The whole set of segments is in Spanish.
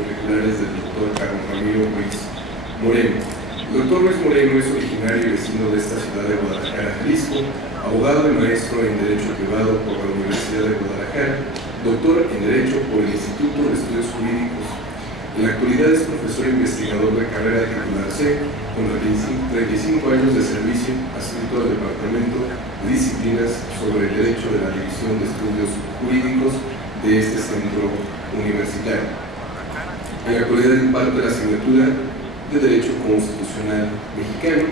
curriculares del doctor Carlos Ramiro Ruiz Moreno. El doctor Ruiz Moreno es originario y vecino de esta ciudad de Guadalajara, Jalisco, abogado y maestro en Derecho Privado por la Universidad de Guadalajara, doctor en Derecho por el Instituto de Estudios Jurídicos. En la actualidad es profesor e investigador de carrera titular C, con 35 años de servicio, adscrito al Departamento de Disciplinas sobre el Derecho de la División de Estudios Jurídicos de este centro universitario. En la actualidad imparte la asignatura de Derecho Constitucional Mexicano,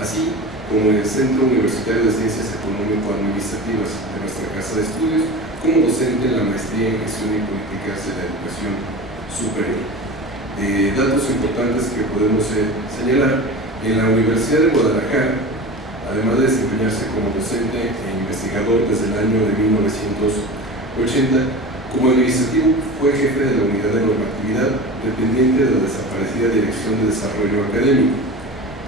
así como en el Centro Universitario de Ciencias Económico-Administrativas de nuestra Casa de Estudios, como docente en la Maestría en Gestión y Políticas de la Educación Superior. Datos importantes que podemos señalar: en la Universidad de Guadalajara, además de desempeñarse como docente e investigador desde el año de 1980, como administrativo fue jefe de la Unidad de Normatividad, dependiente de la desaparecida Dirección de Desarrollo Académico.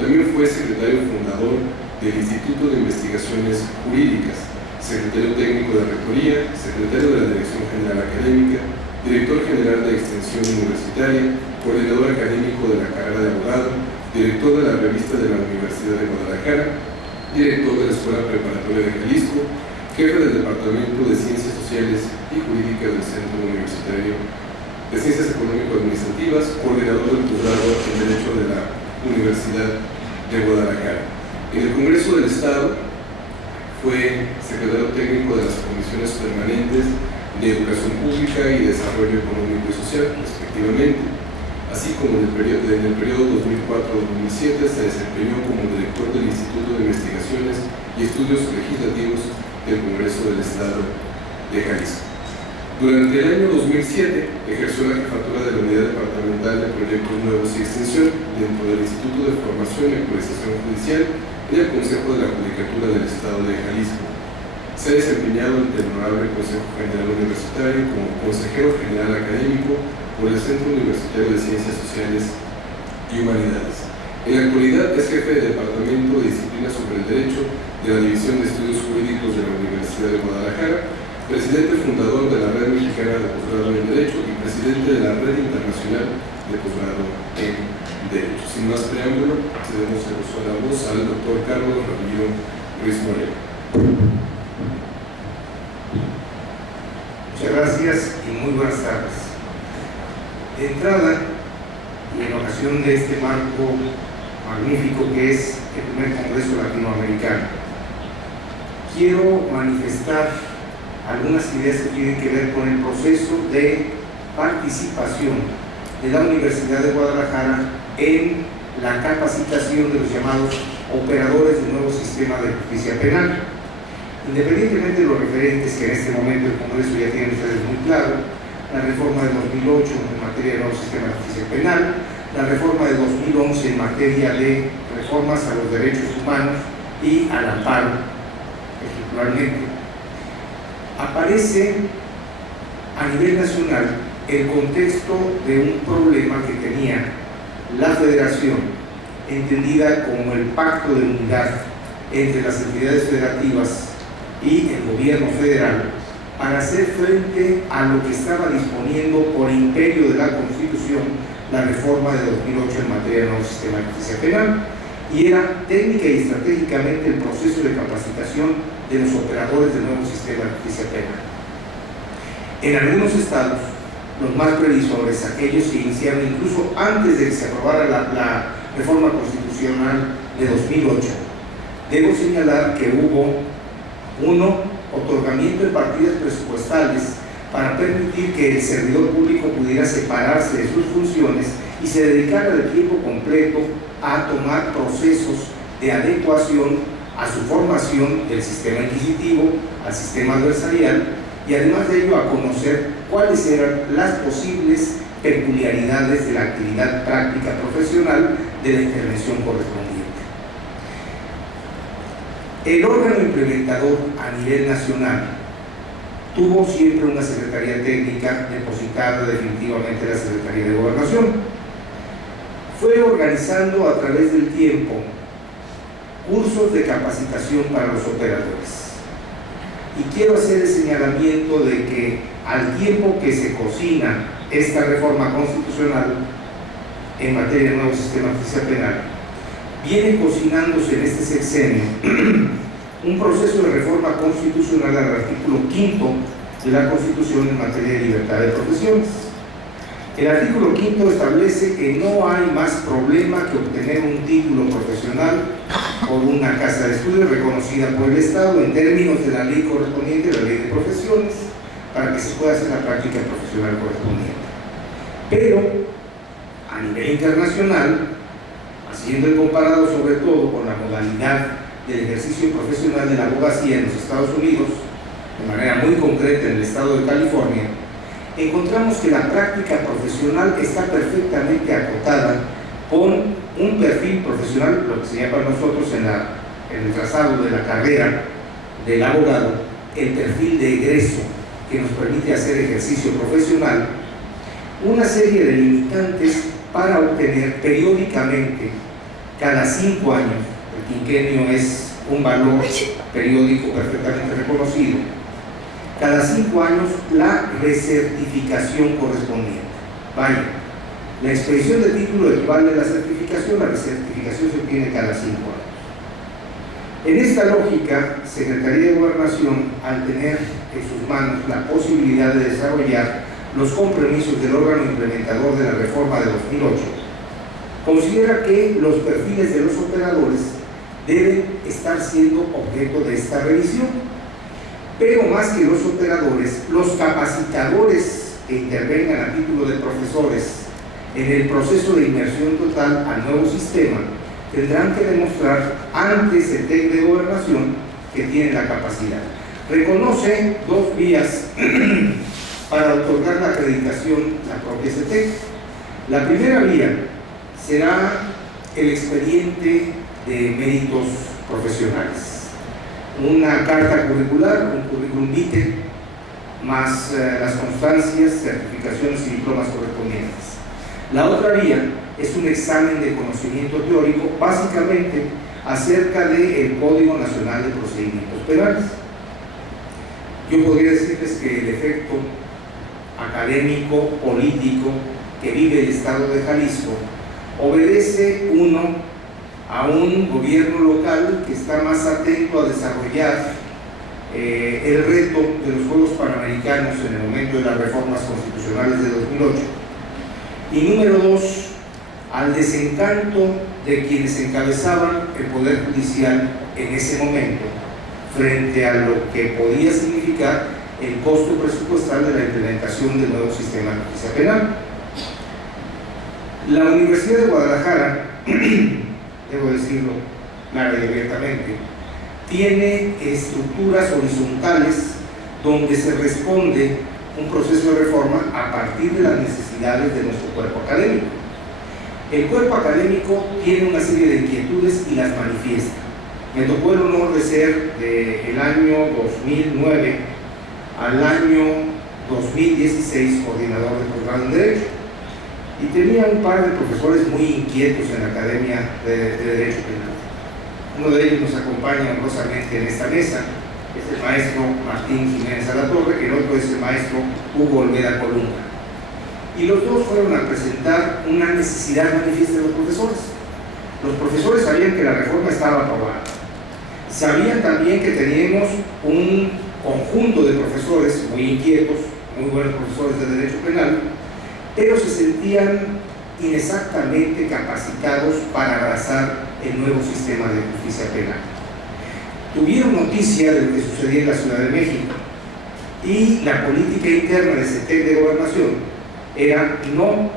También fue secretario fundador del Instituto de Investigaciones Jurídicas, secretario técnico de Rectoría, secretario de la Dirección General Académica, director general de Extensión Universitaria, coordinador académico de la carrera de abogado, director de la revista de la Universidad de Guadalajara, director de la Escuela Preparatoria de Jalisco, jefe del Departamento de Ciencias Sociales y Jurídicas del Centro Universitario de Ciencias Económico-Administrativas, coordinador del posgrado en Derecho de la Universidad de Guadalajara. En el Congreso del Estado fue secretario técnico de las comisiones permanentes de Educación Pública y Desarrollo Económico y Social, respectivamente, así como en el periodo 2004-2007 se desempeñó como director del Instituto de Investigaciones y Estudios Legislativos del Congreso del Estado de Jalisco. Durante el año 2007 ejerció la jefatura de la Unidad Departamental de Proyectos Nuevos y Extensión dentro del Instituto de Formación y Actualización Judicial y el Consejo de la Judicatura del Estado de Jalisco. Se ha desempeñado ante el Honorable Consejo General Universitario como Consejero General Académico por el Centro Universitario de Ciencias Sociales y Humanidades. En la actualidad es jefe del Departamento de Disciplina sobre el Derecho de la División de Estudios Jurídicos de la Universidad de Guadalajara, presidente fundador de la Red Mexicana de Posgrado en Derecho y presidente de la Red Internacional de Posgrado en Derecho. Sin más preámbulo, cedemos el uso de la voz al doctor Carlos Ramiro Ruiz Moreno. Muchas gracias y muy buenas tardes. De entrada, y en ocasión de este marco magnífico que es el primer Congreso Latinoamericano, quiero manifestar algunas ideas que tienen que ver con el proceso de participación de la Universidad de Guadalajara en la capacitación de los llamados operadores del nuevo sistema de justicia penal. Independientemente de los referentes que en este momento el Congreso ya tienen ustedes muy claro: la reforma de 2008 en materia de nuevo sistema de justicia penal, la reforma de 2011 en materia de reformas a los derechos humanos y al amparo, particularmente. Aparece a nivel nacional el contexto de un problema que tenía la Federación, entendida como el pacto de unidad entre las entidades federativas y el gobierno federal, para hacer frente a lo que estaba disponiendo por imperio de la Constitución la reforma de 2008 en materia de nuevo sistema de justicia penal, y era técnica y estratégicamente el proceso de capacitación de los operadores del nuevo sistema de justicia penal. En algunos estados, los más previsores, aquellos que iniciaron incluso antes de que se aprobara la reforma constitucional de 2008, debo señalar que hubo otorgamiento de partidas presupuestales para permitir que el servidor público pudiera separarse de sus funciones y se dedicara de tiempo completo a tomar procesos de adecuación a su formación del sistema inquisitivo, al sistema adversarial, y además de ello a conocer cuáles eran las posibles peculiaridades de la actividad práctica profesional de la intervención correspondiente. El órgano implementador a nivel nacional tuvo siempre una Secretaría Técnica depositada definitivamente en la Secretaría de Gobernación. Fue organizando a través del tiempo cursos de capacitación para los operadores. Y quiero hacer el señalamiento de que al tiempo que se cocina esta reforma constitucional en materia de nuevo sistema de justicia penal, viene cocinándose en este sexenio un proceso de reforma constitucional al artículo 5 de la Constitución en materia de libertad de profesiones. El artículo 5 establece que no hay más problema que obtener un título profesional por una casa de estudios reconocida por el Estado en términos de la ley correspondiente, la ley de profesiones, para que se pueda hacer la práctica profesional correspondiente. Pero, a nivel internacional, haciendo el comparado sobre todo con la modalidad del ejercicio profesional de la abogacía en los Estados Unidos, de manera muy concreta en el estado de California, encontramos que la práctica profesional está perfectamente acotada con un perfil profesional, lo que se llama nosotros en el trazado de la carrera del abogado, el perfil de egreso, que nos permite hacer ejercicio profesional, una serie de limitantes para obtener periódicamente, cada 5 años, el quinquenio es un valor periódico perfectamente reconocido, cada 5 años la recertificación correspondiente. Vaya, la expedición de título equivale a la certificación, la recertificación se obtiene cada 5 años. En esta lógica, Secretaría de Gobernación, al tener en sus manos la posibilidad de desarrollar los compromisos del órgano implementador de la reforma de 2008, considera que los perfiles de los operadores deben estar siendo objeto de esta revisión. Pero más que los operadores, los capacitadores que intervengan a título de profesores en el proceso de inmersión total al nuevo sistema tendrán que demostrar antes el TEC de Gobernación que tienen la capacidad. Reconoce 2 vías para otorgar la acreditación la propia CETEC. La primera vía será el expediente de méritos profesionales, una carta curricular, un currículum vitae, más las constancias, certificaciones y diplomas correspondientes. La otra vía es un examen de conocimiento teórico, básicamente acerca del Código Nacional de Procedimientos Penales. Yo podría decirles que el efecto académico, político que vive el Estado de Jalisco obedece, uno, a un gobierno local que está más atento a desarrollar el reto de los Juegos Panamericanos en el momento de las reformas constitucionales de 2008. Y número 2, al desencanto de quienes encabezaban el Poder Judicial en ese momento, frente a lo que podía significar el costo presupuestal de la implementación del nuevo sistema de justicia penal. La Universidad de Guadalajara, debo decirlo clara y abiertamente, tiene estructuras horizontales donde se responde un proceso de reforma a partir de las necesidades de nuestro cuerpo académico. El cuerpo académico tiene una serie de inquietudes y las manifiesta. Me tocó el honor de ser del año 2009 al año 2016 coordinador de posgrado en Derecho. Y tenía un par de profesores muy inquietos en la Academia de Derecho Penal. Uno de ellos nos acompaña honrosamente en esta mesa, es el maestro Martín Jiménez Alatorre, el otro es el maestro Hugo Olvera Colunga. Y los dos fueron a presentar una necesidad manifiesta de los profesores. Los profesores sabían que la reforma estaba aprobada. Sabían también que teníamos un conjunto de profesores muy inquietos, muy buenos profesores de Derecho Penal, pero se sentían inexactamente capacitados para abrazar el nuevo sistema de justicia penal. Tuvieron noticia de lo que sucedía en la Ciudad de México y la política interna de CETEC de Gobernación era no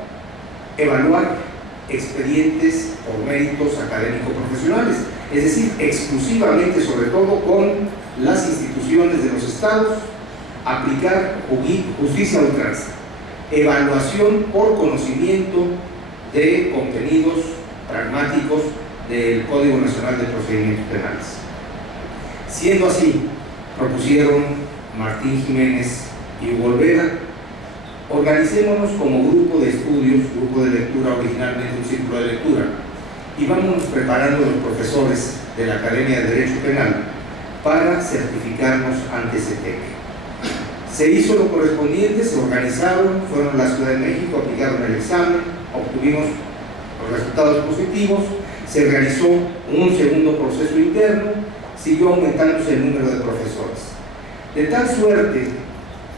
evaluar expedientes por méritos académicos profesionales, es decir, exclusivamente, sobre todo con las instituciones de los estados, aplicar justicia a ultranza, evaluación por conocimiento de contenidos pragmáticos del Código Nacional de Procedimientos Penales. Siendo así, propusieron Martín Jiménez y Hugo Olvera: organicémonos como grupo de estudios, grupo de lectura, originalmente un círculo de lectura, y vámonos preparando los profesores de la Academia de Derecho Penal para certificarnos ante CETEC. Se hizo lo correspondiente, se organizaron, fueron a la Ciudad de México, aplicaron el examen, obtuvimos los resultados positivos, se realizó un segundo proceso interno, siguió aumentándose el número de profesores. De tal suerte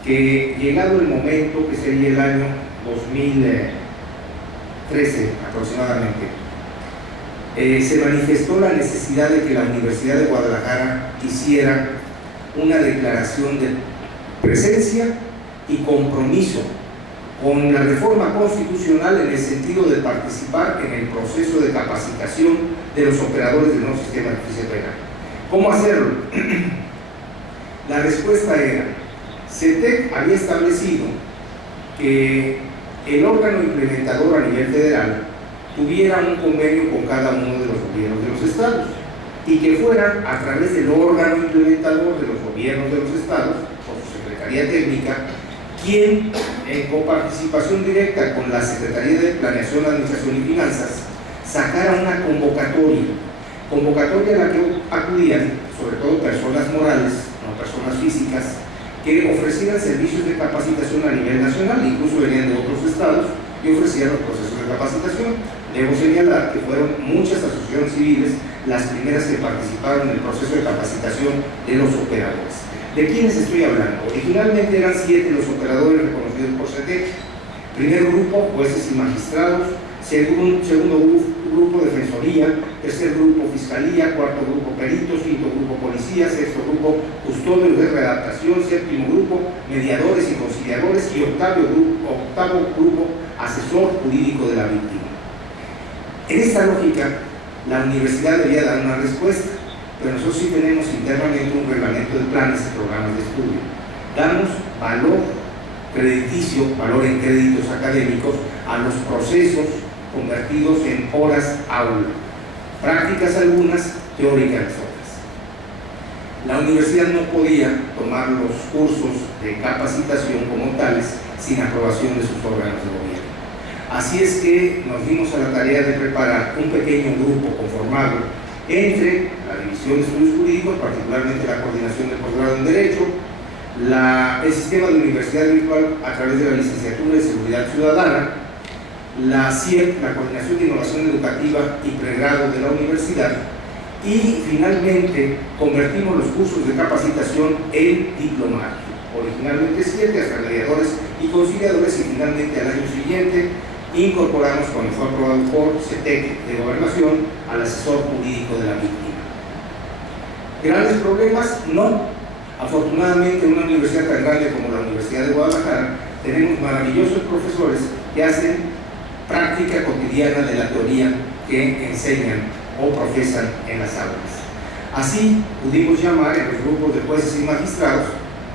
que, llegado el momento, que sería el año 2013 aproximadamente, se manifestó la necesidad de que la Universidad de Guadalajara hiciera una declaración de presencia y compromiso con la reforma constitucional en el sentido de participar en el proceso de capacitación de los operadores del nuevo sistema de justicia penal. ¿Cómo hacerlo? La respuesta era: CETEC había establecido que el órgano implementador a nivel federal tuviera un convenio con cada uno de los gobiernos de los estados y que fuera a través del órgano implementador de los gobiernos de los estados, por su Secretaría Técnica, quien, en coparticipación directa con la Secretaría de Planeación, Administración y Finanzas, sacara una convocatoria a la que acudían sobre todo personas morales, no personas físicas, que ofrecieran servicios de capacitación a nivel nacional, incluso venían de otros estados y ofrecían los procesos de capacitación. Debo señalar que fueron muchas asociaciones civiles las primeras que participaron en el proceso de capacitación de los operadores. ¿De quiénes estoy hablando? Originalmente eran 7 los operadores reconocidos por CETEC. Primer grupo, jueces y magistrados. Segundo grupo, defensoría. Tercer grupo, fiscalía. Cuarto grupo, peritos. Quinto grupo, policía. Sexto grupo, custodios de redactación. Séptimo grupo, mediadores y conciliadores. Y octavo grupo, asesor jurídico de la víctima. En esta lógica, la universidad debía dar una respuesta, pero nosotros sí tenemos internamente un reglamento de planes y programas de estudio. Damos valor crediticio, valor en créditos académicos, a los procesos convertidos en horas aula, prácticas algunas, teóricas otras. La universidad no podía tomar los cursos de capacitación como tales sin aprobación de sus órganos de gobierno. Así es que nos dimos a la tarea de preparar un pequeño grupo conformado entre la División de Estudios Jurídicos, particularmente la Coordinación del Posgrado en Derecho, el Sistema de Universidad Virtual a través de la Licenciatura de Seguridad Ciudadana, la CIEP, la Coordinación de Innovación Educativa y Pregrado de la Universidad, y finalmente convertimos los cursos de capacitación en diplomados. Originalmente 7, hasta mediadores y conciliadores, y finalmente al año siguiente incorporamos, cuando fue aprobado por CETEC de Gobernación, al asesor jurídico de la víctima. ¿Grandes problemas? No. Afortunadamente, en una universidad tan grande como la Universidad de Guadalajara, tenemos maravillosos profesores que hacen práctica cotidiana de la teoría que enseñan o profesan en las aulas. Así pudimos llamar en los grupos de jueces y magistrados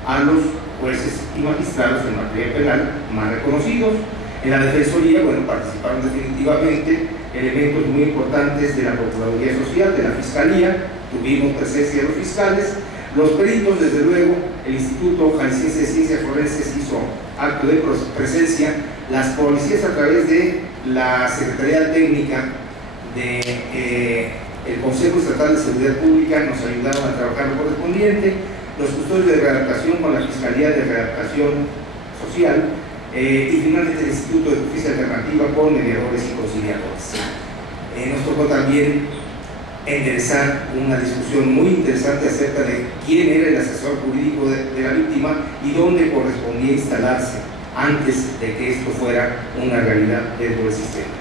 a los jueces y magistrados en materia penal más reconocidos. En la Defensoría, participaron definitivamente elementos muy importantes de la Procuraduría Social, de la Fiscalía, tuvimos presencia de los fiscales, los peritos, desde luego, el Instituto Jalisciense de Ciencias Forenses hizo acto de presencia, las policías a través de la Secretaría Técnica del Consejo Estatal de Seguridad Pública nos ayudaron a trabajar lo correspondiente, los custodios de redactación con la Fiscalía de Redactación Social, y finalmente el Instituto de Justicia Alternativa con mediadores y conciliadores. Nos tocó también enderezar una discusión muy interesante acerca de quién era el asesor jurídico de la víctima y dónde correspondía instalarse antes de que esto fuera una realidad dentro del sistema.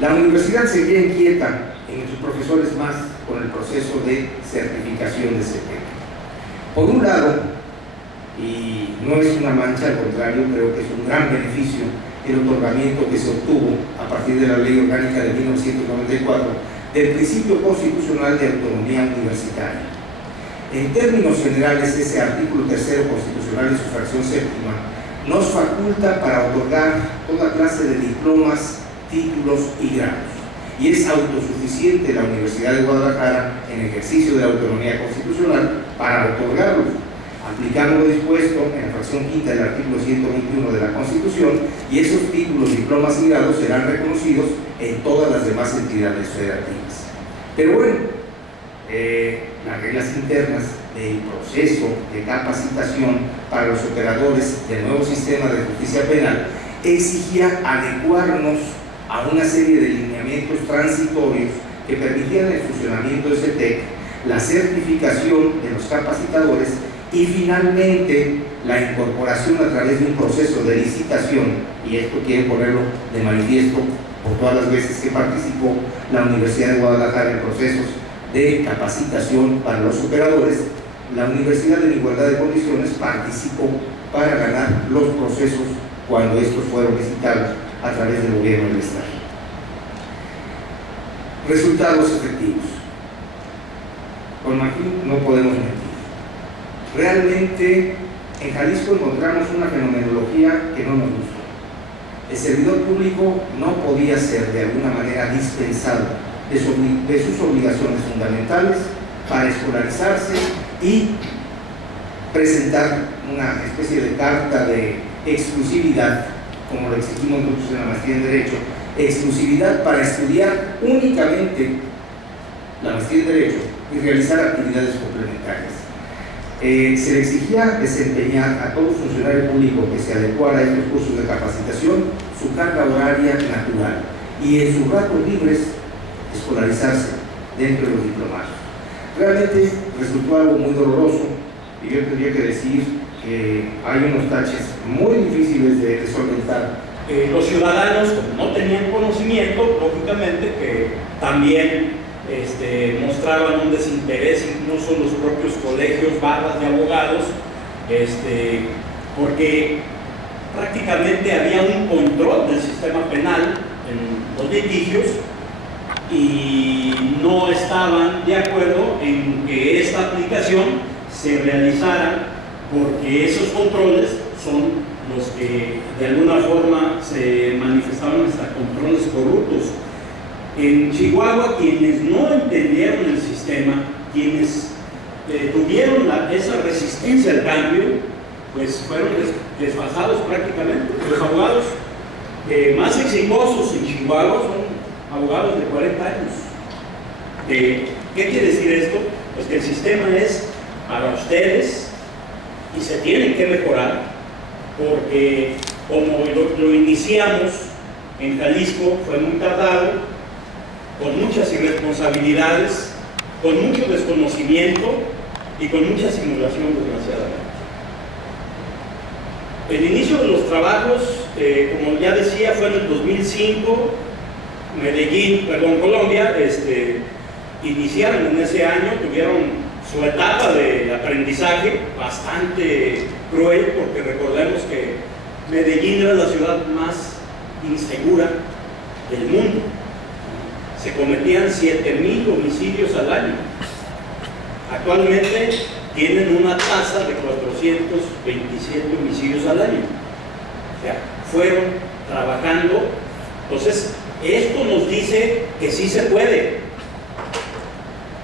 La universidad seguía inquieta, y nuestros profesores más, con el proceso de certificación de CETEC. Por un lado, y no es una mancha, al contrario, creo que es un gran beneficio el otorgamiento que se obtuvo a partir de la Ley Orgánica de 1994 del principio constitucional de autonomía universitaria. En términos generales, ese artículo 3º constitucional en su fracción séptima nos faculta para otorgar toda clase de diplomas, títulos y grados, y es autosuficiente la Universidad de Guadalajara en ejercicio de la autonomía constitucional para otorgarlos. Aplicamos lo dispuesto en la fracción quinta del artículo 121 de la Constitución, y esos títulos, diplomas y grados serán reconocidos en todas las demás entidades federativas. Pero bueno, las reglas internas del proceso de capacitación para los operadores del nuevo sistema de justicia penal exigía adecuarnos a una serie de lineamientos transitorios que permitían el funcionamiento de CETEC, la certificación de los capacitadores y finalmente la incorporación a través de un proceso de licitación, y esto quiero ponerlo de manifiesto por todas las veces que participó la Universidad de Guadalajara en procesos de capacitación para los operadores. La Universidad en igualdad de condiciones participó para ganar los procesos cuando estos fueron licitados a través del gobierno del Estado. Resultados efectivos. Con Martín no podemos mentir. Realmente en Jalisco encontramos una fenomenología que no nos gustó. El servidor público no podía ser de alguna manera dispensado de sus obligaciones fundamentales para escolarizarse y presentar una especie de carta de exclusividad, como lo exigimos nosotros en la maestría en Derecho, exclusividad para estudiar únicamente la maestría en Derecho y realizar actividades complementarias. Se le exigía desempeñar a todo funcionario público que se adecuara a estos cursos de capacitación su carga horaria natural y en sus ratos libres escolarizarse dentro de los diplomados. Realmente resultó algo muy doloroso y yo tendría que decir que hay unos taches muy difíciles de solventar. Los ciudadanos, como no tenían conocimiento, lógicamente que también mostraban un desinterés, incluso los propios colegios, barras de abogados, porque prácticamente había un control del sistema penal en los litigios y no estaban de acuerdo en que esta aplicación se realizara, porque esos controles son los que de alguna forma se manifestaban hasta controles corruptos. En Chihuahua, quienes no entendieron el sistema, quienes tuvieron esa resistencia al cambio, pues fueron desfasados prácticamente. Los abogados más exitosos en Chihuahua son abogados de 40 años. ¿Qué quiere decir esto? Pues que el sistema es para ustedes y se tiene que mejorar, porque como lo iniciamos en Jalisco, fue muy tardado, con muchas irresponsabilidades, con mucho desconocimiento y con mucha simulación, desgraciadamente. El inicio de los trabajos, como ya decía, fue en el 2005. Colombia, iniciaron en ese año, tuvieron su etapa de aprendizaje bastante cruel, porque recordemos que Medellín era la ciudad más insegura del mundo. Se cometían 7,000 homicidios al año. Actualmente tienen una tasa de 427 homicidios al año. O sea, fueron trabajando. Entonces, esto nos dice que sí se puede.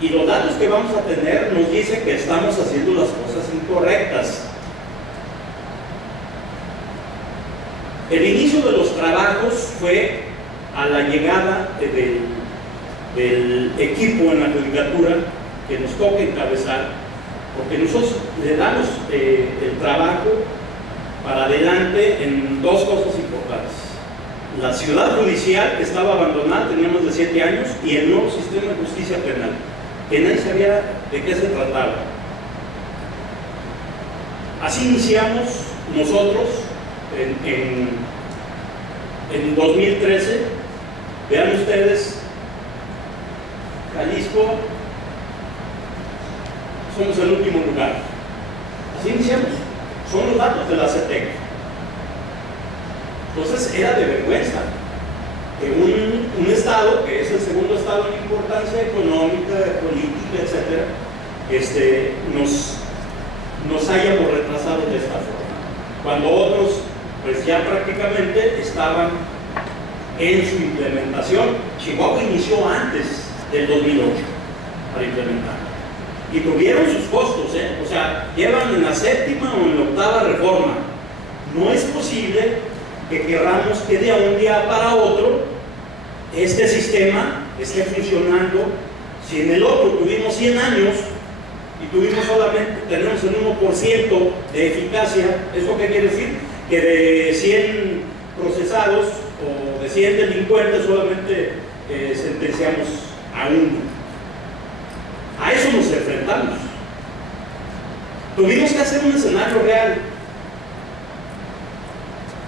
Y los datos que vamos a tener nos dicen que estamos haciendo las cosas incorrectas. El inicio de los trabajos fue a la llegada del equipo en la judicatura que nos toca encabezar, porque nosotros le damos el trabajo para adelante en dos cosas importantes: la ciudad judicial, que estaba abandonada, tenía más de 7 años, y el nuevo sistema de justicia penal, que nadie sabía de qué se trataba. Así iniciamos nosotros en 2013. Vean ustedes, Jalisco, somos el último lugar. Así iniciamos. Son los datos de la CETEC. Entonces era de vergüenza que un estado, que es el segundo estado en importancia económica, política, etc., nos hayamos retrasado de esta forma, cuando otros pues ya prácticamente estaban en su implementación. Chihuahua inició antes del 2008 para implementar y tuvieron sus costos, o sea, llevan en la 7ª o en la 8ª reforma. No es posible que querramos que de un día para otro este sistema esté funcionando, si en el otro tuvimos 100 años y tenemos el 1% de eficacia. ¿Eso qué quiere decir? Que de 100 procesados o de 100 delincuentes solamente sentenciamos a uno. A eso nos enfrentamos. Tuvimos que hacer un escenario real.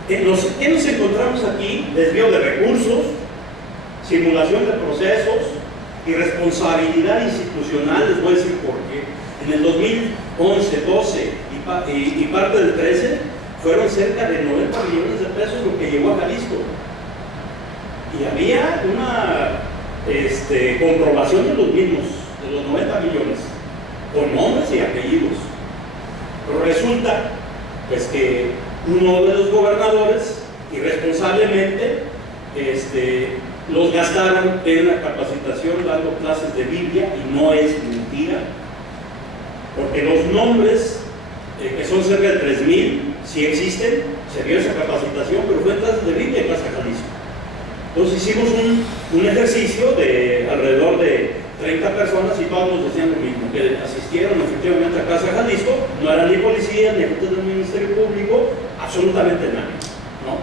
¿Qué nos encontramos aquí? Desvío de recursos, simulación de procesos, irresponsabilidad institucional. Les voy a decir por qué. En el 2011, 12 y parte del 13 fueron cerca de 90 millones de pesos lo que llegó a Jalisco. Y había una comprobación de los mismos, de los 90 millones, con nombres y apellidos. Pero resulta pues que uno de los gobernadores irresponsablemente los gastaron en la capacitación dando clases de Biblia, y no es mentira, porque los nombres, que son cerca de 3,000, sí existen, se dio esa capacitación, pero fue en clases de Biblia en Casa Jalisco. Entonces hicimos un ejercicio de alrededor de 30 personas y todos nos decían lo mismo, que asistieron efectivamente a Casa Jalisco, no eran ni policías, ni agentes del Ministerio Público, absolutamente nadie, ¿no?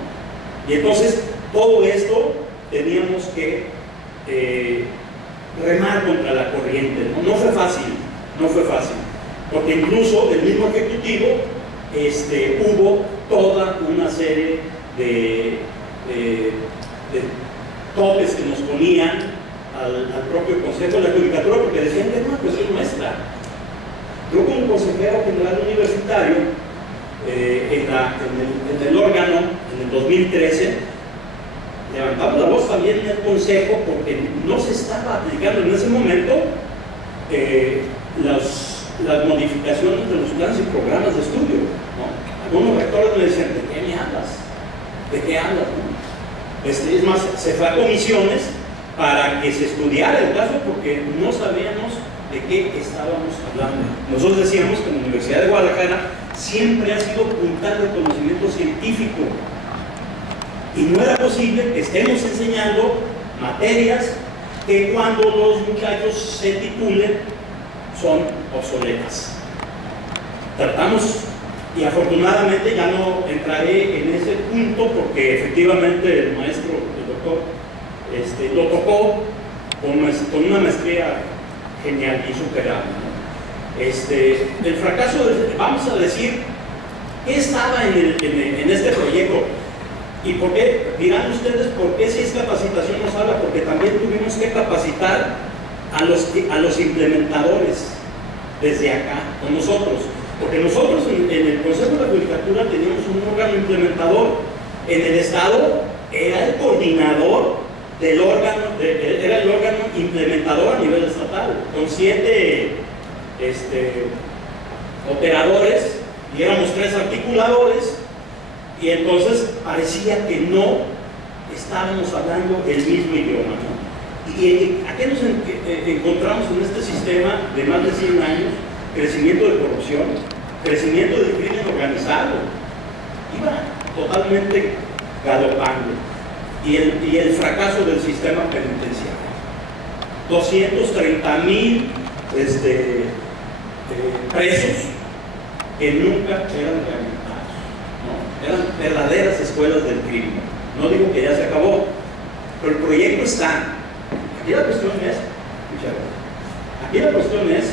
Y entonces todo esto teníamos que remar contra la corriente, ¿no? No fue fácil, porque incluso el mismo ejecutivo hubo toda una serie de topes que nos ponían al propio Consejo de la Judicatura, porque decían que es una cuestión nuestra. Yo como consejero general universitario, en el órgano, en el 2013, levantamos la voz también en el Consejo, porque no se estaba aplicando en ese momento las modificaciones de los planes y programas de estudio, ¿no? Algunos rectores me decían, ¿de qué me hablas? ¿De qué hablas? ¿No? Es más, se fue a comisiones para que se estudiara el caso, porque no sabíamos de qué estábamos hablando. Nosotros decíamos que la Universidad de Guadalajara siempre ha sido puntal de conocimiento científico, y no era posible que estemos enseñando materias que cuando los muchachos se titulen son obsoletas. Tratamos, y afortunadamente ya no entraré en ese punto, porque efectivamente el maestro, el doctor, lo tocó con una maestría genial y superable, ¿no? El fracaso, vamos a decir, ¿qué estaba en este proyecto? ¿Y por qué? Dirán ustedes, ¿por qué si es capacitación nos habla? Porque también tuvimos que capacitar a los implementadores desde acá, con nosotros. Porque nosotros en el Consejo de la Judicatura teníamos un órgano implementador. En el Estado era el coordinador del órgano, era el órgano implementador a nivel estatal, con 7 operadores, y éramos 3 articuladores, y entonces parecía que no estábamos hablando el mismo idioma, ¿no? ¿Y a qué nos encontramos en este sistema de más de 100 años? Crecimiento de corrupción, crecimiento del crimen organizado, iba totalmente galopando, y el fracaso del sistema penitenciario. 230,000 presos que nunca eran rehabilitados, ¿no? Eran verdaderas escuelas del crimen. No digo que ya se acabó, pero el proyecto está. Aquí la cuestión es,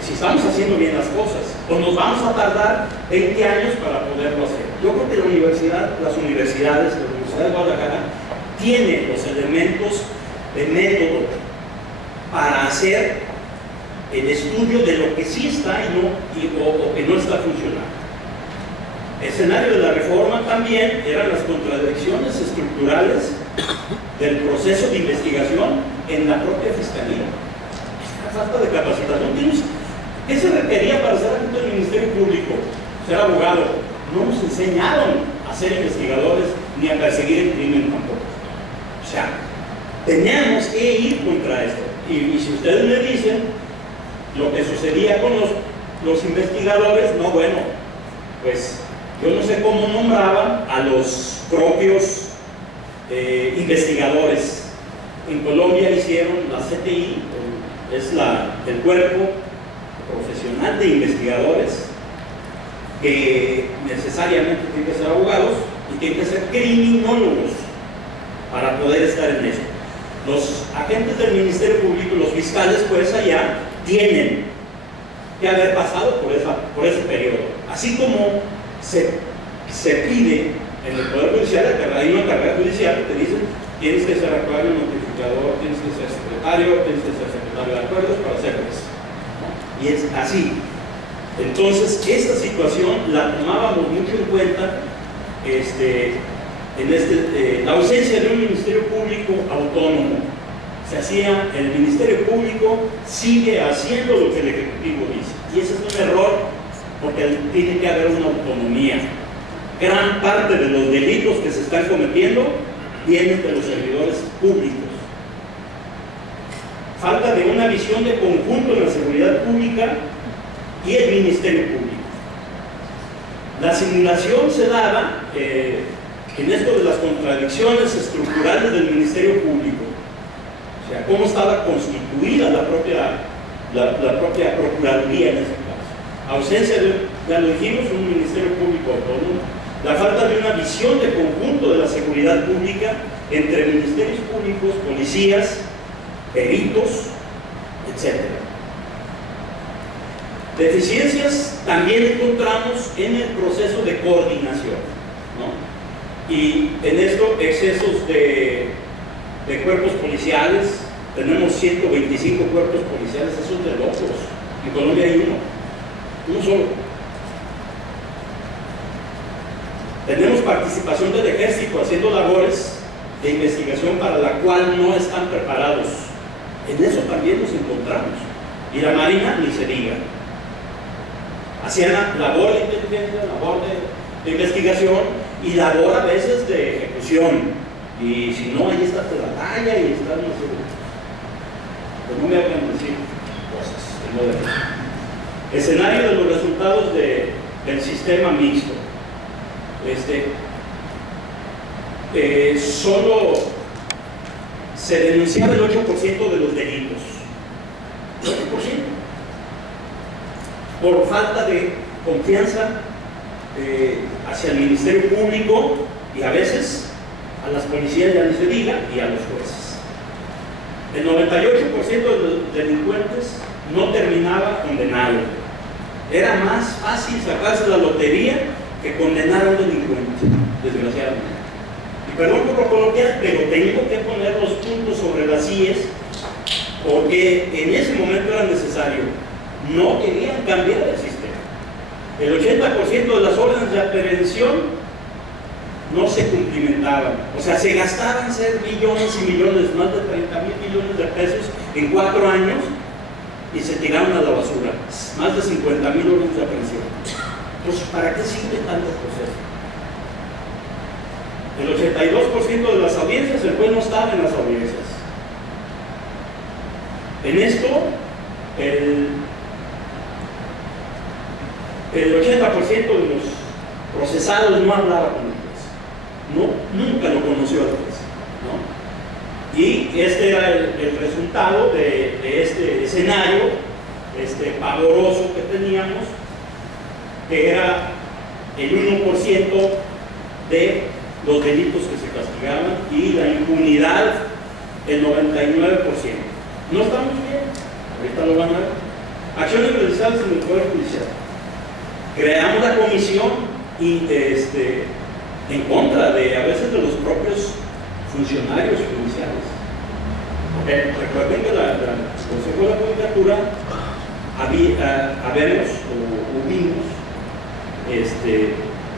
si estamos haciendo bien las cosas, o nos vamos a tardar 20 años para poderlo hacer. Yo creo que las universidades, la Universidad de Guadalajara, tiene los elementos de método para hacer el estudio de lo que sí está o que no está funcionando. El escenario de la reforma también eran las contradicciones estructurales del proceso de investigación en la propia fiscalía. La falta de capacitación. ¿Qué se requería para ser agente del Ministerio Público? Ser abogado. No nos enseñaron a ser investigadores ni a perseguir el crimen tampoco. O sea, teníamos que ir contra esto. Y si ustedes me dicen lo que sucedía con los investigadores, no, bueno, pues yo no sé cómo nombraban a los propios investigadores. En Colombia hicieron la CTI, es el cuerpo profesional de investigadores que necesariamente tienen que ser abogados y tienen que ser criminólogos para poder estar en esto. Los agentes del Ministerio Público, los fiscales, pues allá tienen que haber pasado por ese periodo. Así como se pide en el Poder Judicial, hay una carrera judicial que te dice tienes que ser actuario, notificador, tienes que ser secretario, tienes que ser secretario de acuerdos para hacer eso. Y es así. Entonces, esta situación la tomábamos mucho en cuenta la ausencia de un Ministerio Público autónomo. Se hacía, el Ministerio Público sigue haciendo lo que el Ejecutivo dice. Y ese es un error, porque tiene que haber una autonomía. Gran parte de los delitos que se están cometiendo vienen de los servidores públicos. Falta de una visión de conjunto en la seguridad pública y el Ministerio Público. La simulación se daba en esto de las contradicciones estructurales del Ministerio Público. O sea, cómo estaba constituida la propia Procuraduría en ese caso. Ausencia de, ya lo dijimos, un Ministerio Público autónomo. La falta de una visión de conjunto de la seguridad pública entre ministerios públicos, policías, peritos, etc. Deficiencias también encontramos en el proceso de coordinación, ¿no? Y en esto, excesos de cuerpos policiales. Tenemos 125 cuerpos policiales, eso es de locos. En Colombia hay uno solo. Tenemos participación del ejército haciendo labores de investigación para la cual no están preparados. En eso también nos encontramos. Y la Marina, ni se diga. Hacían labor de inteligencia, labor de investigación y labor a veces de ejecución. Y si no, ahí está la batalla y está no sé. Pues no me hagan decir cosas de moderno. Escenario de los resultados del sistema mixto. Solo se denunciaba el 8% de los delitos. 8%. Por falta de confianza hacia el Ministerio Público y a veces a las policías, ya ni se diga, y a los jueces. El 98% de los delincuentes no terminaba condenado. Era más fácil sacarse la lotería que condenar a un delincuente, desgraciadamente. Y perdón por lo coloquial, pero tengo que poner los puntos sobre las IES porque en ese momento era necesario. No querían cambiar el sistema. El 80% de las órdenes de aprehensión no se cumplimentaban. O sea, se gastaban ser millones y millones, más de 30,000 millones de pesos en 4 años y se tiraron a la basura. Más de 50,000 órdenes de aprehensión. Entonces, ¿para qué sirve tanto proceso? El 82% de las audiencias, el juez no estaba en las audiencias. En esto, el 80% de los procesados no hablaba con el juez. Nunca lo conoció el juez, ¿no? Y este era el resultado de este escenario pavoroso que teníamos, que era el 1% de los delitos que se castigaban y la impunidad el 99%. No estamos bien, ahorita lo van a ver. Acciones realizadas en el Poder Judicial. Creamos la comisión y en contra de a veces de los propios funcionarios judiciales. Recuerden que el Consejo de la Judicatura hubimos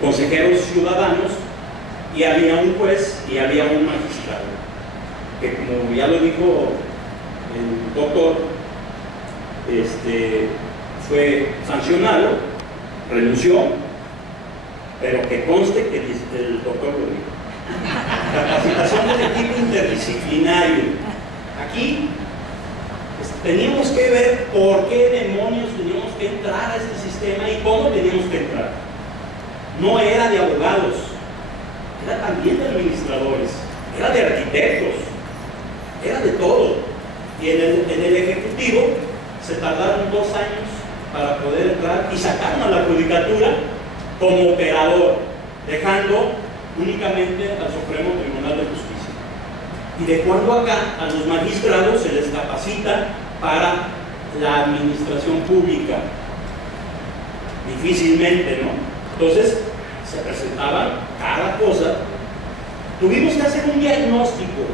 consejeros ciudadanos y había un juez y había un magistrado que, como ya lo dijo el doctor, fue sancionado, renunció, pero que conste que el doctor lo dijo. Capacitación del equipo interdisciplinario. Aquí teníamos que ver por qué demonios teníamos que entrar a este sistema y cómo teníamos que entrar. No era de abogados, era también de administradores, era de arquitectos, era de todo. Y en el Ejecutivo se tardaron 2 años para poder entrar y sacaron a la judicatura como operador, dejando únicamente al Supremo Tribunal de Justicia. Y de cuando acá a los magistrados se les capacita para la administración pública. Difícilmente, ¿no? Entonces se presentaban cada cosa. Tuvimos que hacer un diagnóstico.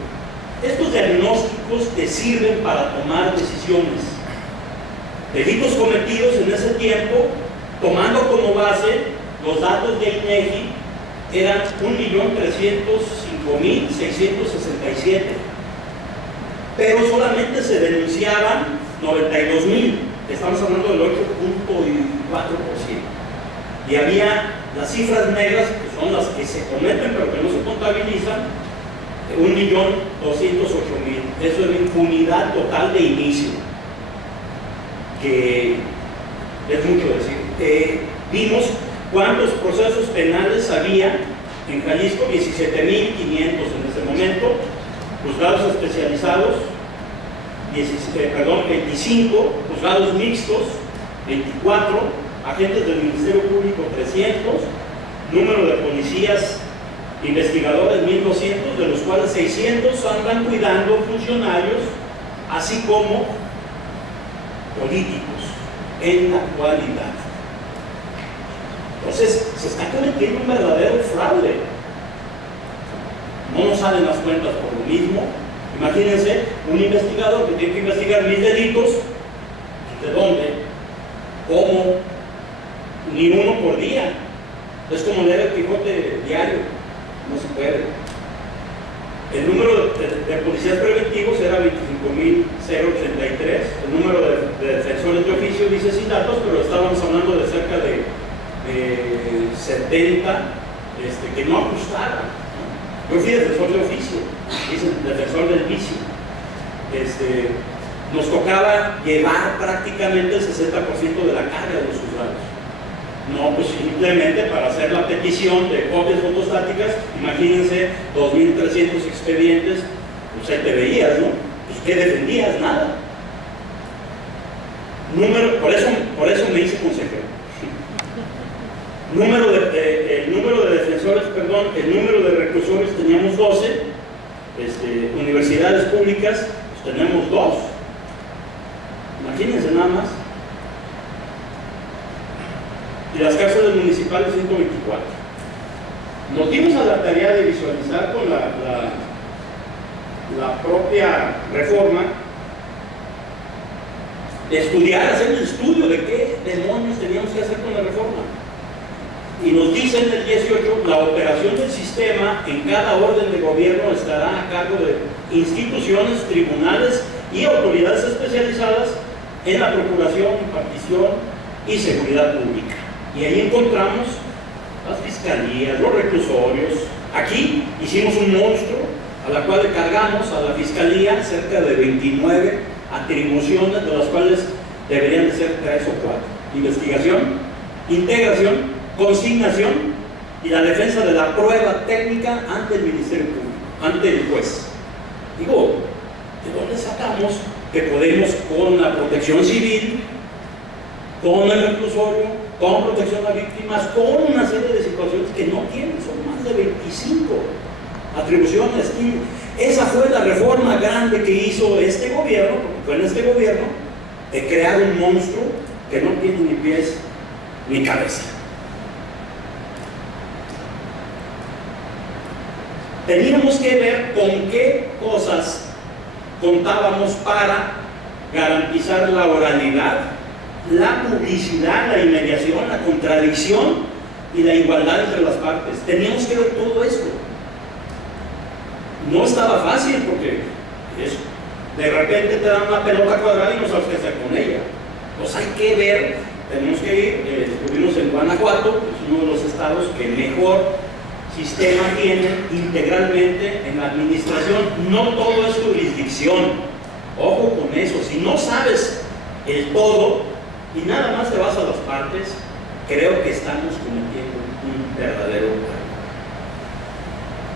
Estos diagnósticos te sirven para tomar decisiones. Delitos cometidos en ese tiempo, tomando como base los datos de INEGI, eran 1.305.667, pero solamente se denunciaban 92.000, estamos hablando del 8.4%. Y había las cifras negras, que son las que se cometen pero que no se contabilizan, 1.208.000. Eso es la impunidad total de inicio, que es mucho decir. Vimos cuántos procesos penales había en Jalisco, 17.500 en ese momento, juzgados especializados, 25, juzgados mixtos, 24, agentes del Ministerio Público, 300, número de policías investigadores, 1.200, de los cuales 600 andan cuidando funcionarios, así como políticos en la actualidad. Entonces, se está cometiendo un verdadero fraude. No nos salen las cuentas por lo mismo. Imagínense un investigador que tiene que investigar 1.000 delitos. ¿De dónde? ¿Cómo? Ni uno por día. Es como leer el Quijote diario. No se puede. El número de policías preventivos era 25.083. El número de defensores de oficio dice sin datos, pero estábamos hablando de cerca de 70 que no ajustaban, ¿no? Yo fui defensor de oficio, dice defensor del vicio. Nos tocaba llevar prácticamente el 60% de la carga de los juzgados. No, pues simplemente para hacer la petición de copias fotostáticas, imagínense 2.300 expedientes, pues ahí te veías, ¿no? Pues ¿qué defendías? Nada. Por eso me hice consejero. El número de defensores, el número de reclusores teníamos 12, universidades públicas pues tenemos 2, imagínense nada más, y las cárceles municipales 124. Nos dimos a la tarea de visualizar con la propia reforma, de estudiar, hacer un estudio de qué demonios teníamos que hacer con la reforma. Y nos dicen en el 18, la operación del sistema en cada orden de gobierno estará a cargo de instituciones, tribunales y autoridades especializadas en la procuración, impartición y seguridad pública. Y ahí encontramos las fiscalías, los reclusorios. Aquí hicimos un monstruo a la cual le cargamos a la fiscalía cerca de 29 atribuciones, de las cuales deberían de ser 3 o 4. Investigación, integración, consignación y la defensa de la prueba técnica ante el Ministerio Público, ante el juez. Digo, ¿de dónde sacamos que podemos con la protección civil, con el reclusorio, con protección a víctimas, con una serie de situaciones que no tienen? Son más de 25 atribuciones. Y esa fue la reforma grande que hizo este gobierno, porque fue en este gobierno, de crear un monstruo que no tiene ni pies ni cabeza. Teníamos que ver con qué cosas contábamos para garantizar la oralidad, la publicidad, la inmediación, la contradicción y la igualdad entre las partes. Teníamos que ver todo esto. No estaba fácil porque de repente te dan una pelota cuadrada y no sabes qué hacer con ella. Pues hay que ver, tenemos que ir. Estuvimos en Guanajuato, que es uno de los estados que mejor sistema tiene integralmente en la administración. No todo es jurisdicción, ojo con eso. Si no sabes el todo y nada más te vas a las partes, creo que estamos cometiendo un verdadero error.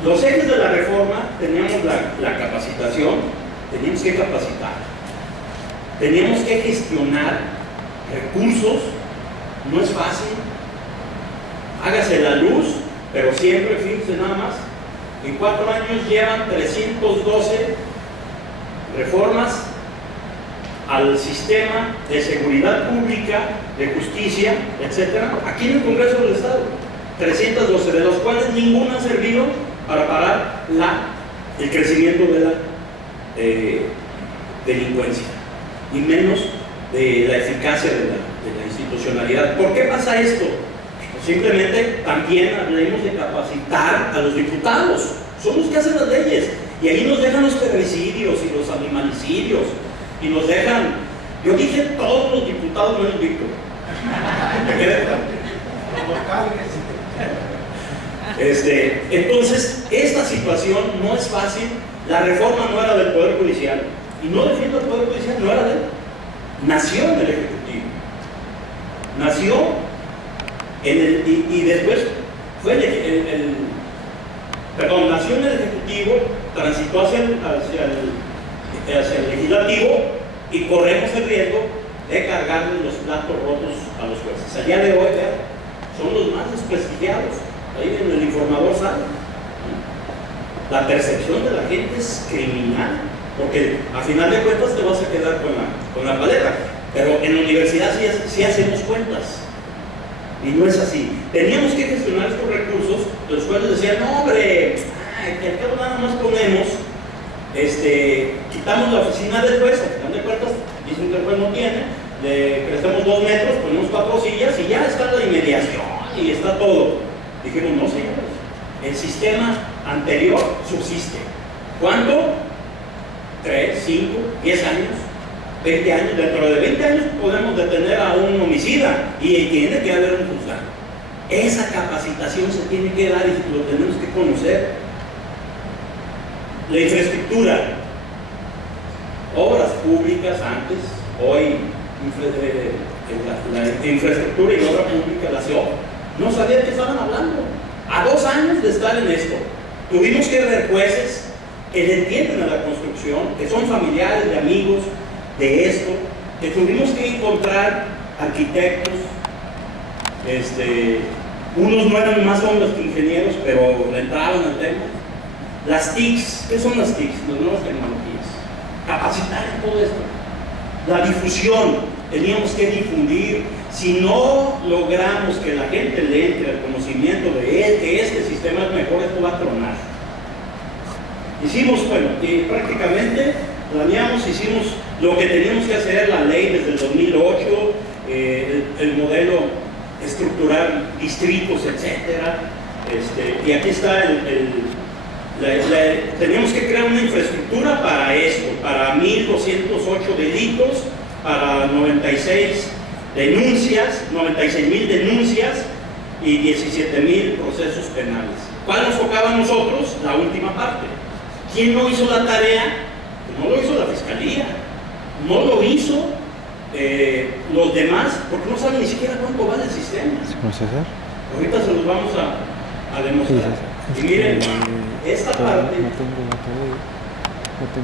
Los ejes de la reforma: teníamos la capacitación, teníamos que capacitar, teníamos que gestionar recursos, no es fácil. Hágase la luz, pero siempre, fíjense nada más, en 4 años llevan 312 reformas al sistema de seguridad pública, de justicia, etcétera, aquí en el Congreso del Estado. 312, de las cuales ninguna ha servido para parar el crecimiento de la delincuencia, y menos de la eficacia de la institucionalidad. ¿Por qué pasa esto? Pues simplemente también hablemos de capacitar a los diputados. Son los que hacen las leyes, y ahí nos dejan los feminicidios y los animalicidios, y nos dejan, yo dije todos los diputados menos Víctor. Entonces, esta situación no es fácil. La reforma no era del Poder Judicial, y no defiendo al Poder Judicial, no era de él. Nació en el Ejecutivo, nació en el, y después fue nació en el Ejecutivo, transitó hacia el Legislativo, y corremos el riesgo de cargarle los platos rotos a los jueces. A día de hoy, son los más desprestigiados. Ahí en el informador sale. La percepción de la gente es criminal, porque a final de cuentas te vas a quedar con la paleta. Pero en la universidad sí hacemos cuentas, y no es así. Teníamos que gestionar estos recursos. Los jueces decían: no, hombre, que al cabo nada más ponemos, quitamos la oficina del juez. A final de cuentas dicen que el juez no tiene, le crecemos 2 metros, ponemos 4 sillas y ya está la inmediación y está todo. Dijimos: no, señores, el sistema anterior subsiste. ¿Cuánto? 3, 5, 10 años, 20 años. Dentro de 20 años podemos detener a un homicida, y tiene que haber un juzgado. Esa capacitación se tiene que dar, y lo tenemos que conocer. La infraestructura, obras públicas antes, hoy la infraestructura y obra pública, la CEO, no sabía de qué estaban hablando. A 2 años de estar en esto, tuvimos que ver jueces que le entienden a la construcción, que son familiares de amigos de esto, que tuvimos que encontrar arquitectos, unos no eran más hombres que ingenieros, pero le entraban al tema. Las TICs, ¿qué son las TICs? Las nuevas tecnologías. Capacitar en todo esto. La difusión, teníamos que difundir. Si no logramos que la gente le entre al conocimiento de que este sistema es mejor, esto va a tronar. Hicimos, y prácticamente planeamos, hicimos lo que teníamos que hacer, la ley desde el 2008, el modelo estructural, distritos, etcétera. Y aquí está teníamos que crear una infraestructura para esto, para 1,208 delitos, para 96 denuncias, 96,000 denuncias y 17,000 procesos penales. ¿Cuál nos tocaba a nosotros? La última parte. ¿Quién no hizo la tarea? No lo hizo la Fiscalía, no lo hizo los demás, porque no saben ni siquiera cuánto vale el sistema. Ahorita se los vamos a demostrar. Y miren, esta parte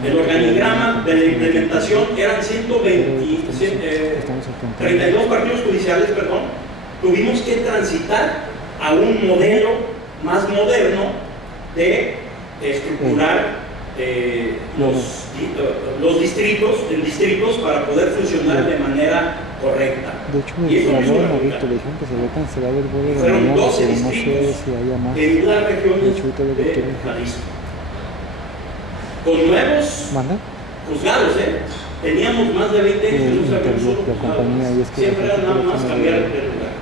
del organigrama de la implementación eran 32 partidos judiciales, tuvimos que transitar a un modelo más moderno de estructurar los distritos para poder funcionar de manera correcta. De hecho, me hablaron ahorita, le dijeron que se había cancelado el vuelo de fueron mañana, 12 pero no sé distritos si haya más. en las regiones De hecho, ahorita lo que de quiero. Jalisco. Con nuevos ¿Manda? juzgados, teníamos más de 20 años que no se habían usado la compañía, y es que siempre era nada más cambiar de lugar.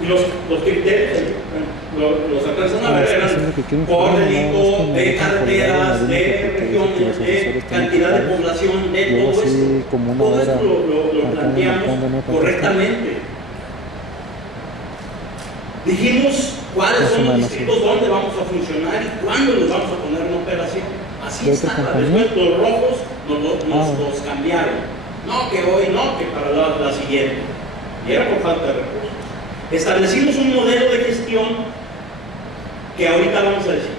Y los criterios, los alcanzan a ver, eran por delito, de carreteras, de regiones, de cantidad de población, de todo esto. Todo esto lo planteamos correctamente. Dijimos cuáles son los distritos, dónde vamos a funcionar y cuándo los vamos a poner en operación. Así estaba. Después los rojos nos cambiaron. No que hoy, no que para la siguiente. Y era por falta de recursos. Establecimos un modelo de gestión que ahorita vamos a decir.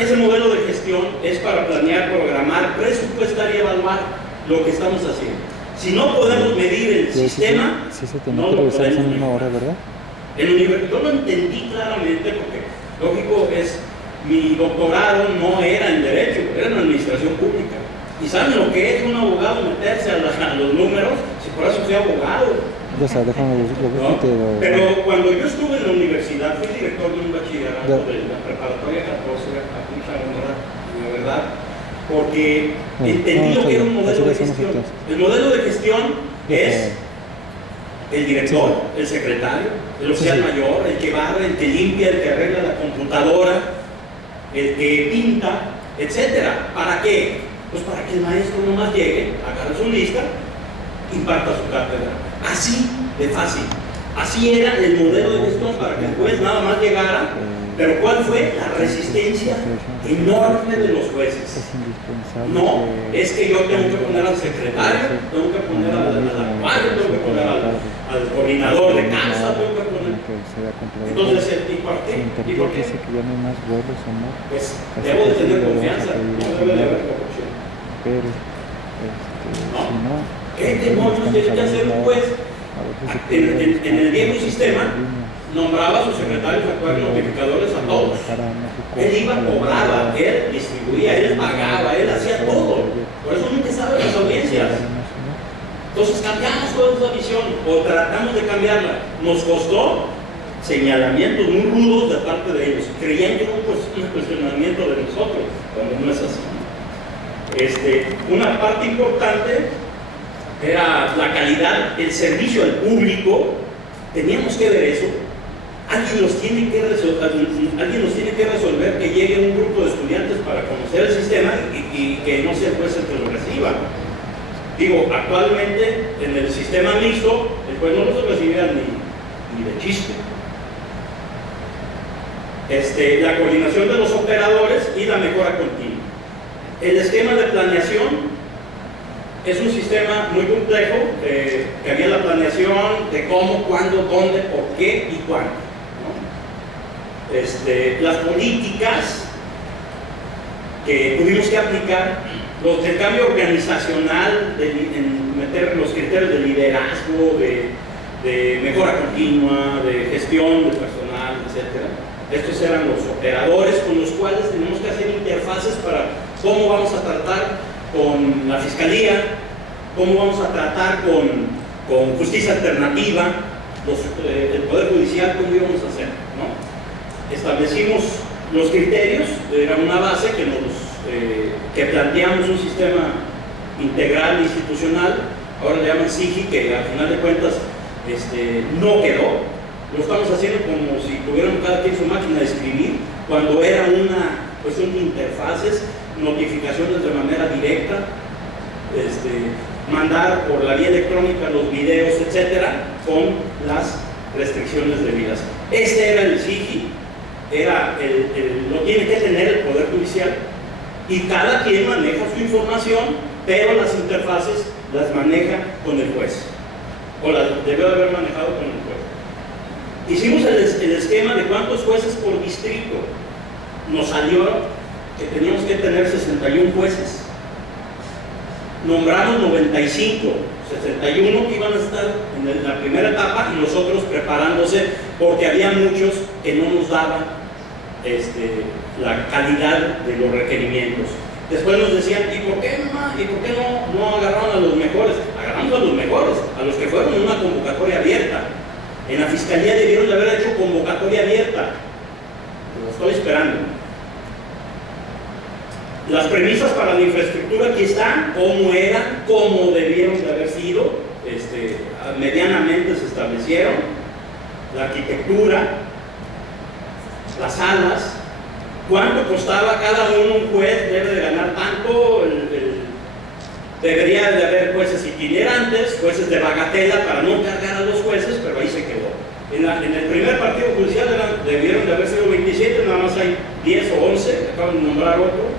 Ese modelo de gestión es para planear, programar, presupuestar y evaluar lo que estamos haciendo. Si no podemos medir el sistema, Sí, se tenía no que lo revisar esa podemos misma mejorar. hora, ¿verdad? Yo lo entendí claramente porque, lógico, mi doctorado no era en Derecho, era en Administración Pública. ¿Y saben lo que es un abogado meterse a los números? Si por eso fui abogado. O sea, déjame lo ¿No? que te... Pero cuando yo estuve en la universidad, fui director de un bachillerato de la preparatoria 14, a mucha honra, la verdad, porque entendí lo que era un modelo de gestión. El modelo de gestión es el director, el secretario, el oficial mayor, el que barre, el que limpia, el que arregla la computadora, el que pinta, etcétera. ¿Para qué? Pues para que el maestro nomás llegue, agarre su lista, imparta su cátedra. Así de fácil. Así era el modelo de gestión para que el juez nada más llegara. Pero ¿cuál fue la resistencia enorme de los jueces? No, es que yo tengo que poner al secretario, tengo que poner al actuario, tengo que poner al coordinador de casa, tengo que poner. Entonces, ¿y por qué? ¿Y por qué? Pues debo de tener confianza, no debe de haber corrupción. ¿No? ¿Qué demonios tiene que hacer un juez? En el viejo sistema, nombraba a sus secretarios, actuarios, notificadores a todos. Él iba, cobraba, él distribuía, él pagaba, él hacía todo. Por eso nunca sabe las audiencias. Entonces cambiamos toda esa visión o tratamos de cambiarla. Nos costó señalamientos muy rudos de parte de ellos. Creían que era un cuestionamiento de nosotros, cuando no es así. Una parte importante era la calidad, el servicio al público. Teníamos que ver eso. Alguien nos tiene que resolver que llegue un grupo de estudiantes para conocer el sistema y que no sea el juez el que lo reciba. Digo, actualmente en el sistema mixto, el juez no los recibía ni de chiste. La coordinación de los operadores y la mejora continua. El esquema de planeación es un sistema muy complejo, que había la planeación de cómo, cuándo, dónde, por qué y cuándo, ¿no? Las políticas que tuvimos que aplicar, el cambio organizacional, en meter los criterios de liderazgo, de mejora continua, de gestión de personal, etc. Estos eran los operadores con los cuales tenemos que hacer interfaces para cómo vamos a tratar con la Fiscalía, cómo vamos a tratar con justicia alternativa, el Poder Judicial, cómo íbamos a hacer, ¿no? Establecimos los criterios, era una base que planteamos un sistema integral institucional, ahora le llaman SIGI, que al final de cuentas no quedó. Lo estamos haciendo como si tuviéramos cada quien su máquina de escribir, cuando era una cuestión de interfaces, notificaciones de manera directa, mandar por la vía electrónica los videos, etcétera, con las restricciones debidas. Este era el SIGI, lo tiene que tener el Poder Judicial, y cada quien maneja su información, pero las interfaces las maneja con el juez, o las debió de haber manejado con el juez. Hicimos el esquema de cuántos jueces por distrito. Nos salió que teníamos que tener 61 jueces. Nombramos 95, 61 que iban a estar en la primera etapa y los otros preparándose, porque había muchos que no nos daban la calidad de los requerimientos. Después nos decían, ¿y por qué no agarraron a los mejores? Agarramos a los mejores, a los que fueron en una convocatoria abierta. En la Fiscalía debieron de haber hecho convocatoria abierta. Lo estoy esperando. Las premisas para la infraestructura aquí están, cómo eran, cómo debieron de haber sido, medianamente se establecieron. La arquitectura, las salas, cuánto costaba cada uno, un juez debe de ganar tanto, debería de haber jueces itinerantes, jueces de bagatela para no cargar a los jueces, pero ahí se quedó. En el primer partido judicial debieron de haber sido 27, nada más hay 10 o 11, acaban de nombrar otro,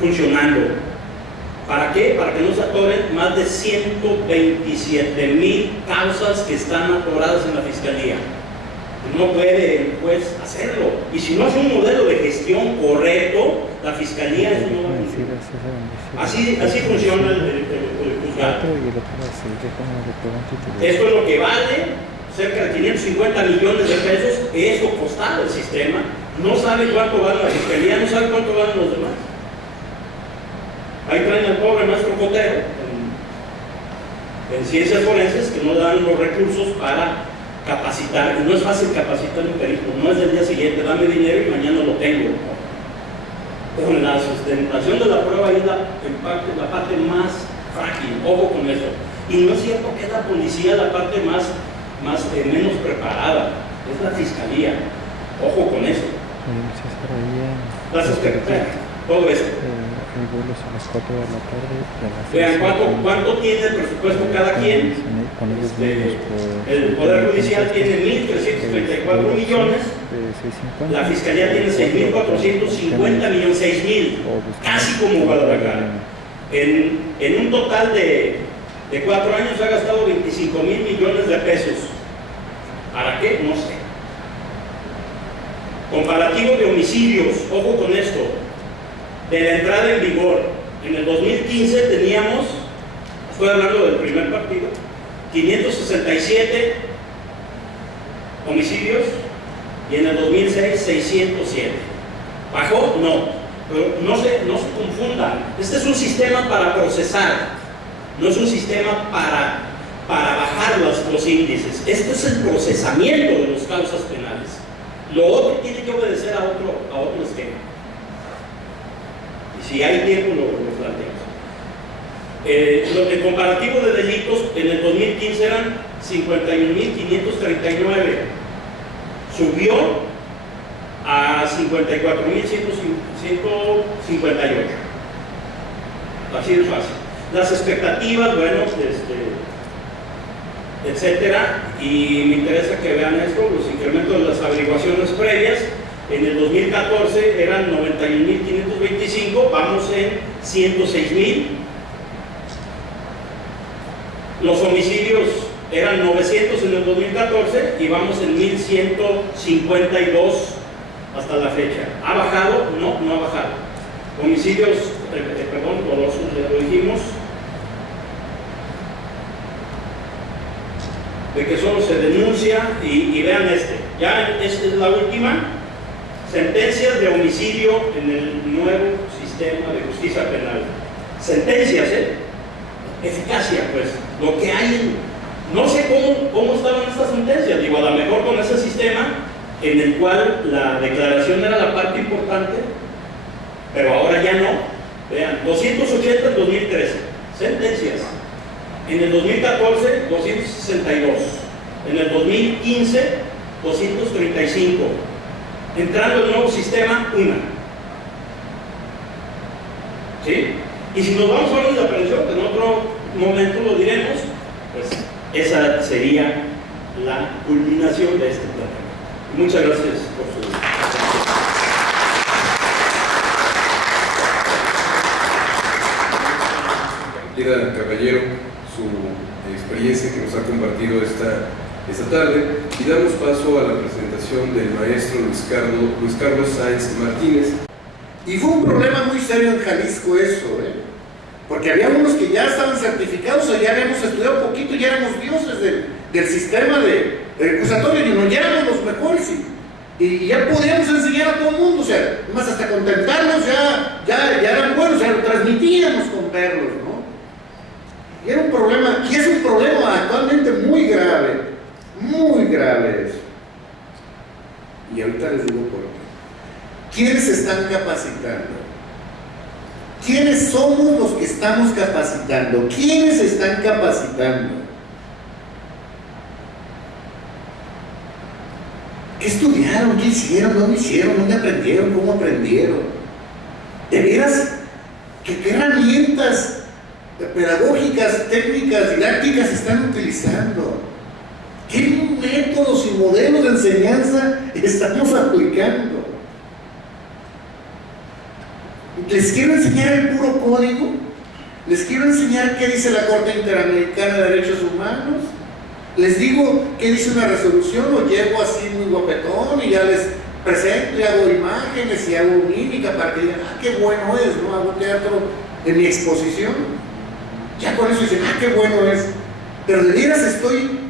funcionando. ¿Para qué? Para que no se atoren más de 127,000 causas que están atoradas en la Fiscalía. No puede el juez hacerlo. Y si no hace un modelo de gestión correcto, la Fiscalía fiscalía eso no va a funcionar. Así funciona el juzgado. Esto es lo que vale, cerca de 550 millones de pesos. Eso costaba el sistema. No sabe cuánto vale la fiscalía, no sabe cuánto valen los demás. Ahí traen al pobre maestro Cotero en ciencias forenses que no dan los recursos para capacitar. Y no es fácil capacitar un perito, no es del día siguiente, dame dinero y mañana lo tengo. Con la sustentación de la prueba es la parte más frágil, ojo con eso. Y no es cierto que es la policía la parte menos preparada, es la fiscalía, ojo con eso. Las expectativas, todo eso. El vuelo es a las 4 de la tarde. Vean cuánto tiene el presupuesto cada quien. El Poder Judicial tiene 1.334 millones. La Fiscalía tiene 6.450 millones, 6.000, casi como Guadalajara. En un total de 4 años ha gastado 25.000 millones de pesos. ¿Para qué? No sé. Comparativo de homicidios, ojo con esto. De la entrada en vigor, en el 2015 teníamos, estoy hablando del primer partido, 567 homicidios y en el 2006 607. ¿Bajó? No, pero no se confundan. Este es un sistema para procesar, no es un sistema para bajar los índices. Este es el procesamiento de las causas penales. Lo otro tiene que obedecer a otro esquema. Si hay tiempo lo planteamos. El comparativo de delitos en el 2015 eran 51.539, subió a 54.158. Así de fácil. Las expectativas, bueno, etcétera, y me interesa que vean esto, los incrementos de las averiguaciones previas. En el 2014 eran 91.525, vamos en 106.000. Los homicidios eran 900 en el 2014 y vamos en 1.152 hasta la fecha. ¿Ha bajado? No ha bajado. Homicidios, dolosos, ya lo dijimos, de que solo se denuncia, y vean ya esta es la última. Sentencias de homicidio en el nuevo sistema de justicia penal. Sentencias, eficacia, pues, lo que hay. No sé cómo estaban estas sentencias. Digo, a lo mejor con ese sistema en el cual la declaración era la parte importante, pero ahora ya no. Vean, 280 en 2013, sentencias. En el 2014, 262. En el 2015, 235. Entrando el nuevo sistema, una. ¿Sí? Y si nos vamos a hablar de la prevención, que en otro momento lo diremos, pues esa sería la culminación de este plan. Muchas gracias por su atención. Caballero, su experiencia que nos ha compartido esta tarde, y damos paso a la presentación del maestro Luis Carlos Sáenz Martínez. Y fue un problema muy serio en Jalisco eso, porque había unos que ya estaban certificados o ya habíamos estudiado un poquito y ya éramos dioses del sistema de recusatorio, y no, ya éramos los mejores y ya podíamos enseñar a todo el mundo, o sea, más hasta contentarnos, ya eran buenos, o sea, lo transmitíamos con verlos, ¿no? Y era un problema, y es un problema actualmente muy grave eso. Y ahorita les digo por qué. ¿Quiénes se están capacitando? ¿Quiénes somos los que estamos capacitando? ¿Quiénes se están capacitando? ¿Qué estudiaron? ¿Qué hicieron? ¿Dónde hicieron? ¿Dónde aprendieron? ¿Cómo aprendieron? ¿De veras? ¿Qué herramientas pedagógicas, técnicas, didácticas están utilizando? ¿Qué métodos y modelos de enseñanza estamos aplicando? Les quiero enseñar el puro código, les quiero enseñar qué dice la Corte Interamericana de Derechos Humanos, les digo qué dice una resolución, lo llevo así muy guapetón y ya les presento y hago imágenes y hago mímica para que digan, ah, qué bueno es, ¿no? Hago teatro en mi exposición. Ya con eso dicen, ah, qué bueno es. Pero de veras estoy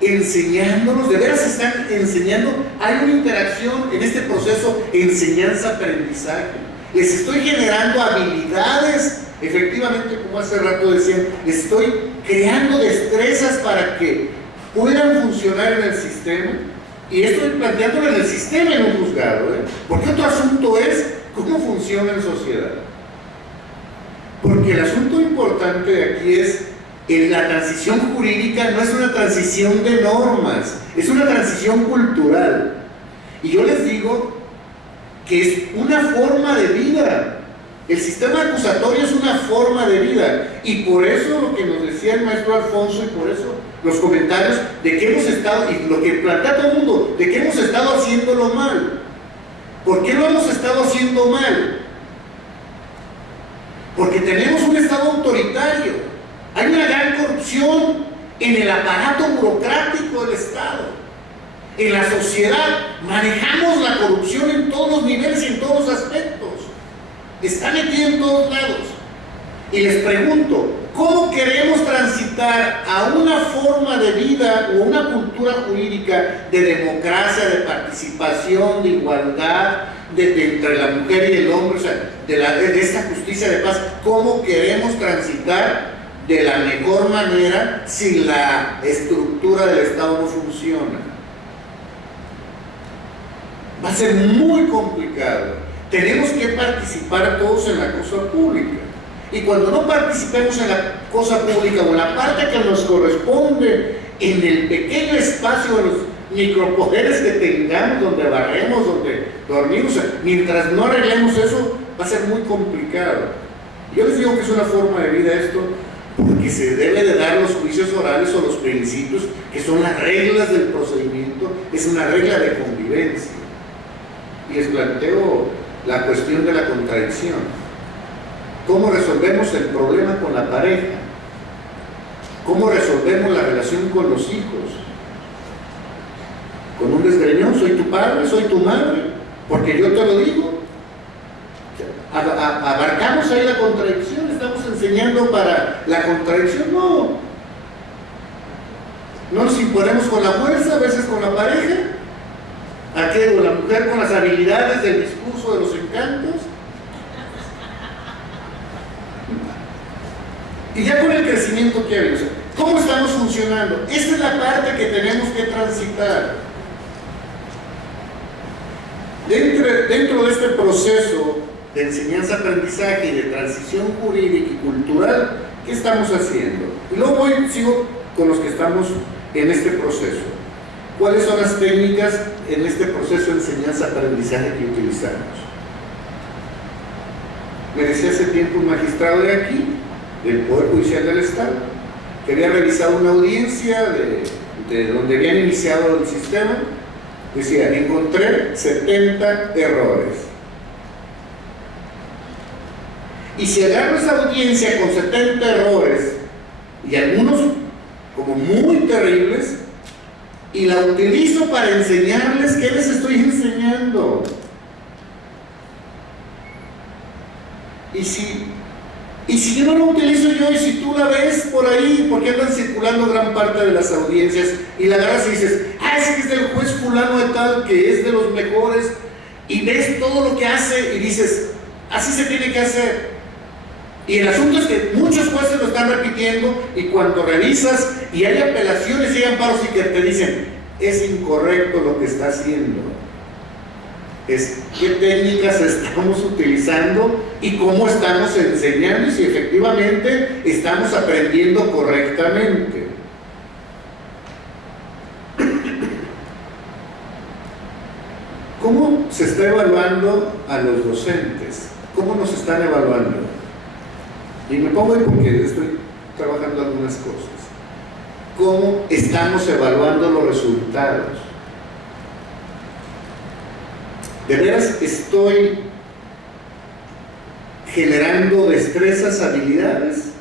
enseñándolos, de veras están enseñando. Hay una interacción en este proceso enseñanza-aprendizaje. Les estoy generando habilidades, efectivamente, como hace rato decían, les estoy creando destrezas para que puedan funcionar en el sistema. Y estoy planteándolo en el sistema, en un juzgado, porque otro asunto es cómo funciona en sociedad. Porque el asunto importante de aquí es la transición jurídica no es una transición de normas, es una transición cultural. Y yo les digo que es una forma de vida. El sistema acusatorio es una forma de vida. Y por eso lo que nos decía el maestro Alfonso, y por eso los comentarios de que hemos estado, y lo que plantea todo el mundo, de que hemos estado haciéndolo mal. ¿Por qué lo hemos estado haciendo mal? Porque tenemos un Estado autoritario. Hay una gran corrupción en el aparato burocrático del Estado. En la sociedad manejamos la corrupción en todos los niveles y en todos los aspectos. Está metida en todos lados. Y les pregunto, ¿cómo queremos transitar a una forma de vida o una cultura jurídica de democracia, de participación, de igualdad, entre la mujer y el hombre, o sea, de esta justicia de paz? ¿Cómo queremos transitar de la mejor manera si la estructura del Estado no funciona? Va a ser muy complicado. Tenemos que participar todos en la cosa pública. Y cuando no participemos en la cosa pública o en la parte que nos corresponde, en el pequeño espacio de los micropoderes que tengamos, donde barremos, donde dormimos, mientras no arreglemos eso, va a ser muy complicado. Yo les digo que es una forma de vida esto, porque se debe de dar los juicios orales o los principios, que son las reglas del procedimiento, es una regla de convivencia. Y les planteo la cuestión de la contradicción. ¿Cómo resolvemos el problema con la pareja? ¿Cómo resolvemos la relación con los hijos? Con un desgreñón, soy tu padre, soy tu madre, porque yo te lo digo. Abarcamos ahí la contradicción, estamos enseñando para la contradicción, no. No nos imponemos con la fuerza, a veces con la pareja. ¿A qué? O la mujer con las habilidades del discurso, de los encantos. Y ya con el crecimiento que hay, o sea, ¿cómo estamos funcionando? Esta es la parte que tenemos que transitar. Dentro de este proceso de enseñanza-aprendizaje y de transición jurídica y cultural, ¿qué estamos haciendo? Y luego sigo con los que estamos en este proceso. ¿Cuáles son las técnicas en este proceso de enseñanza-aprendizaje que utilizamos? Me decía hace tiempo un magistrado de aquí, del Poder Judicial del Estado, que había revisado una audiencia de donde habían iniciado el sistema. Decía, encontré 70 errores. Y si agarro esa audiencia con 70 errores, y algunos como muy terribles, y la utilizo para enseñarles, ¿qué les estoy enseñando? Y si yo no lo utilizo yo, y si tú la ves por ahí, porque andan circulando gran parte de las audiencias, y la agarras y dices, ah, es que es del juez fulano de tal, que es de los mejores, y ves todo lo que hace, y dices, así se tiene que hacer. Y el asunto es que muchos jueces lo están repitiendo, y cuando revisas, y hay apelaciones y hay amparos, y que te dicen, es incorrecto lo que está haciendo. Es qué técnicas estamos utilizando y cómo estamos enseñando y si efectivamente estamos aprendiendo correctamente. ¿Cómo se está evaluando a los docentes? ¿Cómo nos están evaluando? Y me pongo ahí porque estoy trabajando algunas cosas. ¿Cómo estamos evaluando los resultados? ¿De veras estoy generando destrezas, habilidades?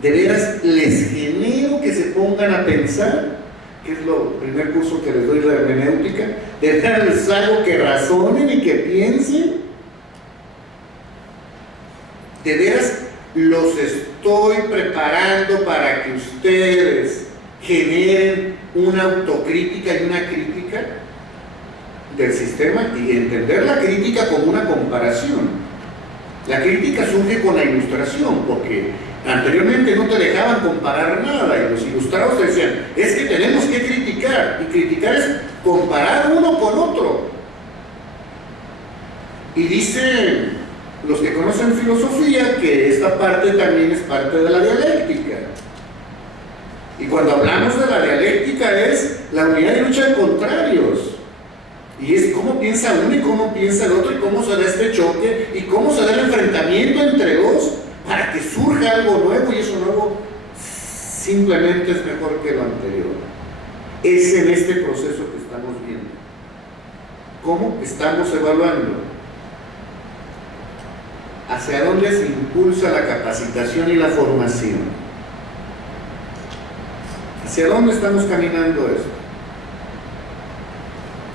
¿De veras les genero que se pongan a pensar? Que es lo primer curso que les doy de hermenéutica. ¿De veras les hago que razonen y que piensen? ¿De veras los estoy preparando para que ustedes generen una autocrítica y una crítica del sistema y entender la crítica como una comparación? La crítica surge con la ilustración, porque anteriormente no te dejaban comparar nada y los ilustrados te decían, es que tenemos que criticar, y criticar es comparar uno con otro. Y dicen los que conocen filosofía que esta parte también es parte de la dialéctica. Y cuando hablamos de la dialéctica es la unidad y lucha de contrarios. Y es cómo piensa uno y cómo piensa el otro y cómo se da este choque y cómo se da el enfrentamiento entre dos para que surja algo nuevo, y eso nuevo simplemente es mejor que lo anterior. Es en este proceso que estamos viendo. ¿Cómo estamos evaluando? ¿Hacia dónde se impulsa la capacitación y la formación? ¿Hacia dónde estamos caminando esto?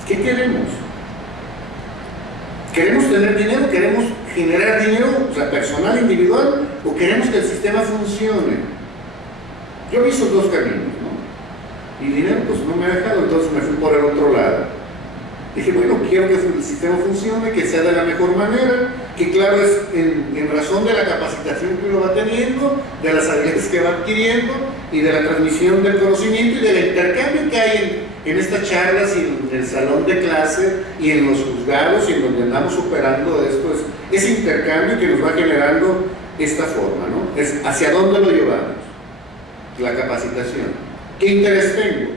¿Qué queremos? ¿Queremos tener dinero? ¿Queremos generar dinero, o sea, personal, individual? ¿O queremos que el sistema funcione? Yo vi esos dos caminos, ¿no? Y dinero pues no me ha dejado, entonces me fui por el otro lado. Dije, bueno, quiero que el sistema funcione, que sea de la mejor manera, que claro es en razón de la capacitación que uno va teniendo, de las habilidades que va adquiriendo y de la transmisión del conocimiento y del intercambio que hay en estas charlas y en el salón de clase y en los juzgados y en donde andamos operando esto, es ese intercambio que nos va generando esta forma, ¿no? Es hacia dónde lo llevamos, la capacitación. ¿Qué interés tengo?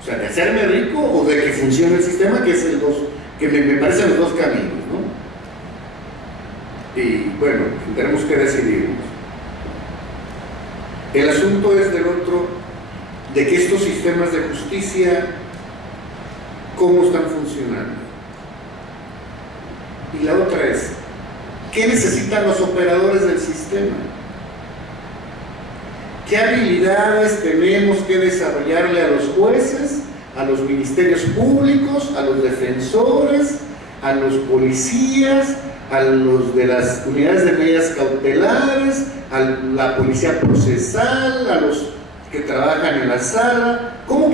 O sea, de hacerme rico o de que funcione el sistema, que es el dos, que me parecen los dos caminos, ¿no? Y bueno, tenemos que decidirnos. El asunto es del otro, de que estos sistemas de justicia, ¿cómo están funcionando? Y la otra es, ¿qué necesitan los operadores del sistema? ¿Qué habilidades tenemos que desarrollarle a los jueces, a los ministerios públicos, a los defensores, a los policías, a los de las unidades de medidas cautelares, a la policía procesal, a los que trabajan en la sala? ¿Cómo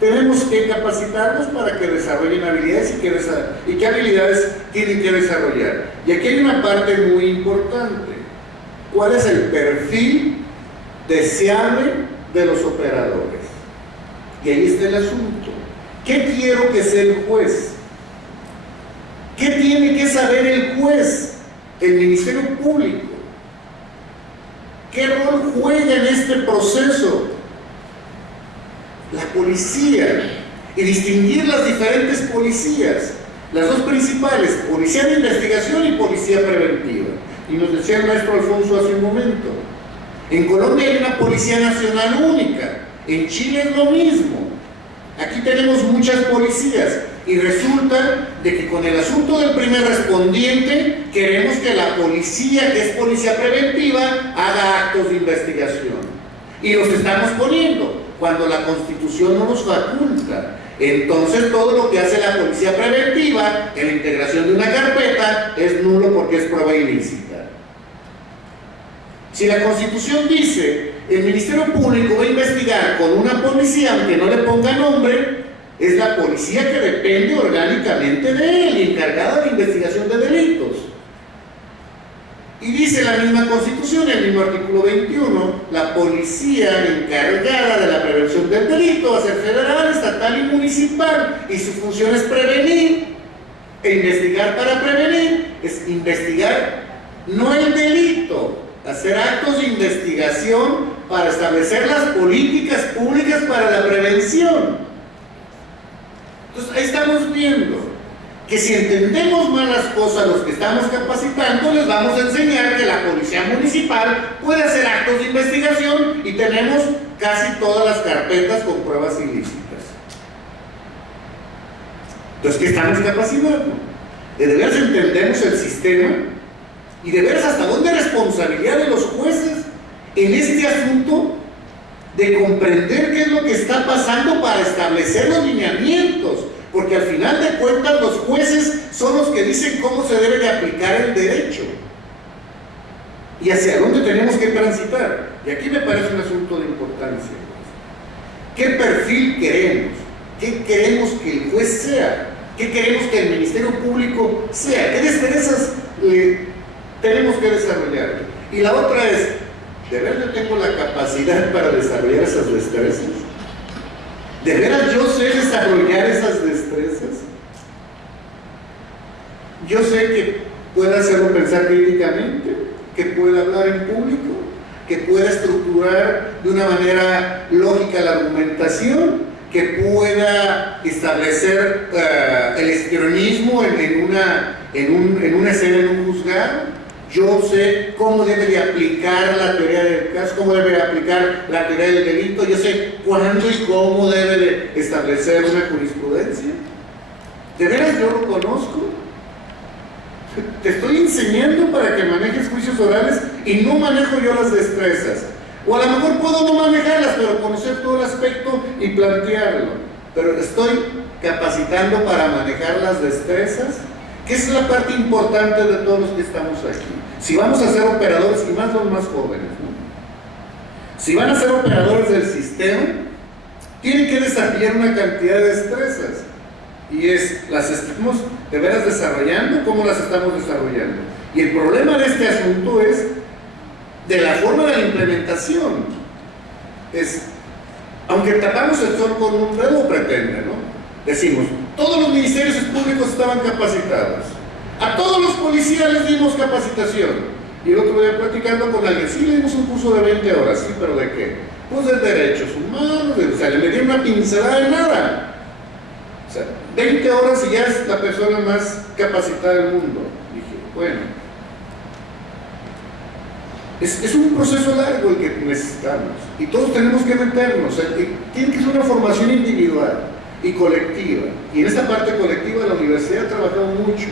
tenemos que capacitarnos para que desarrollen habilidades y qué habilidades tienen que desarrollar? Y aquí hay una parte muy importante. ¿Cuál es el perfil deseable de los operadores? Y ahí está el asunto. ¿Qué quiero que sea el juez? ¿Qué tiene que saber el juez? El Ministerio Público. ¿Qué rol juega en este proceso? La policía. Y distinguir las diferentes policías. Las dos principales, policía de investigación y policía preventiva. Y nos decía el maestro Alfonso hace un momento, en Colombia hay una policía nacional única, en Chile es lo mismo. Aquí tenemos muchas policías y resulta de que con el asunto del primer respondiente queremos que la policía, que es policía preventiva, haga actos de investigación. Y los estamos poniendo cuando la Constitución no nos faculta. Entonces todo lo que hace la policía preventiva en la integración de una carpeta es nulo porque es prueba ilícita. Si la Constitución dice el Ministerio Público va a investigar con una policía, aunque no le ponga nombre, es la policía que depende orgánicamente de él, encargada de investigación de delitos. Y dice la misma Constitución, el mismo artículo 21, la policía encargada de la prevención del delito va a ser federal, estatal y municipal, y su función es prevenir e investigar para prevenir, es investigar no el delito, hacer actos de investigación para establecer las políticas públicas para la prevención. Entonces ahí estamos viendo que si entendemos mal las cosas los que estamos capacitando, les vamos a enseñar que la policía municipal puede hacer actos de investigación y tenemos casi todas las carpetas con pruebas ilícitas. Entonces, ¿qué estamos capacitando? De veras entendemos el sistema y de veras hasta dónde responsabilidad de los jueces en este asunto de comprender qué es lo que está pasando para establecer los lineamientos, porque al final de cuentas los jueces son los que dicen cómo se debe de aplicar el derecho y hacia dónde tenemos que transitar. Y aquí me parece un asunto de importancia. ¿Qué perfil queremos? ¿Qué queremos que el juez sea? ¿Qué queremos que el Ministerio Público sea? ¿Qué destrezas tenemos que desarrollar? Y la otra es, ¿de verdad yo tengo la capacidad para desarrollar esas destrezas? ¿De veras yo sé desarrollar esas destrezas? Yo sé que pueda hacerlo pensar críticamente, que pueda hablar en público, que pueda estructurar de una manera lógica la argumentación, que pueda establecer el histrionismo en una escena, en un juzgado. Yo sé cómo debe de aplicar la teoría del caso, cómo debe de aplicar la teoría del delito. Yo sé cuándo y cómo debe de establecer una jurisprudencia. ¿De veras yo lo conozco? Te estoy enseñando para que manejes juicios orales y no manejo yo las destrezas. O a lo mejor puedo no manejarlas, pero conocer todo el aspecto y plantearlo. Pero estoy capacitando para manejar las destrezas, que es la parte importante de todos los que estamos aquí. Si vamos a ser operadores, y más los más jóvenes, ¿no? Si van a ser operadores del sistema, tienen que desarrollar una cantidad de destrezas. Y las estamos de veras desarrollando, ¿cómo las estamos desarrollando? Y el problema de este asunto es de la forma de la implementación. Aunque tapamos el sol con un dedo, pretende, ¿no? Decimos, todos los ministerios públicos estaban capacitados, a todos los policías les dimos capacitación. Y el otro día platicando con alguien, sí, le dimos un curso de 20 horas, sí, pero ¿de qué? Pues de derechos humanos, o sea, le metieron una pincelada de nada. O sea, 20 horas y ya es la persona más capacitada del mundo. Dije, bueno, es un proceso largo el que necesitamos y todos tenemos que meternos. O sea, tiene que ser una formación individual y colectiva, y en esta parte colectiva la universidad ha trabajado mucho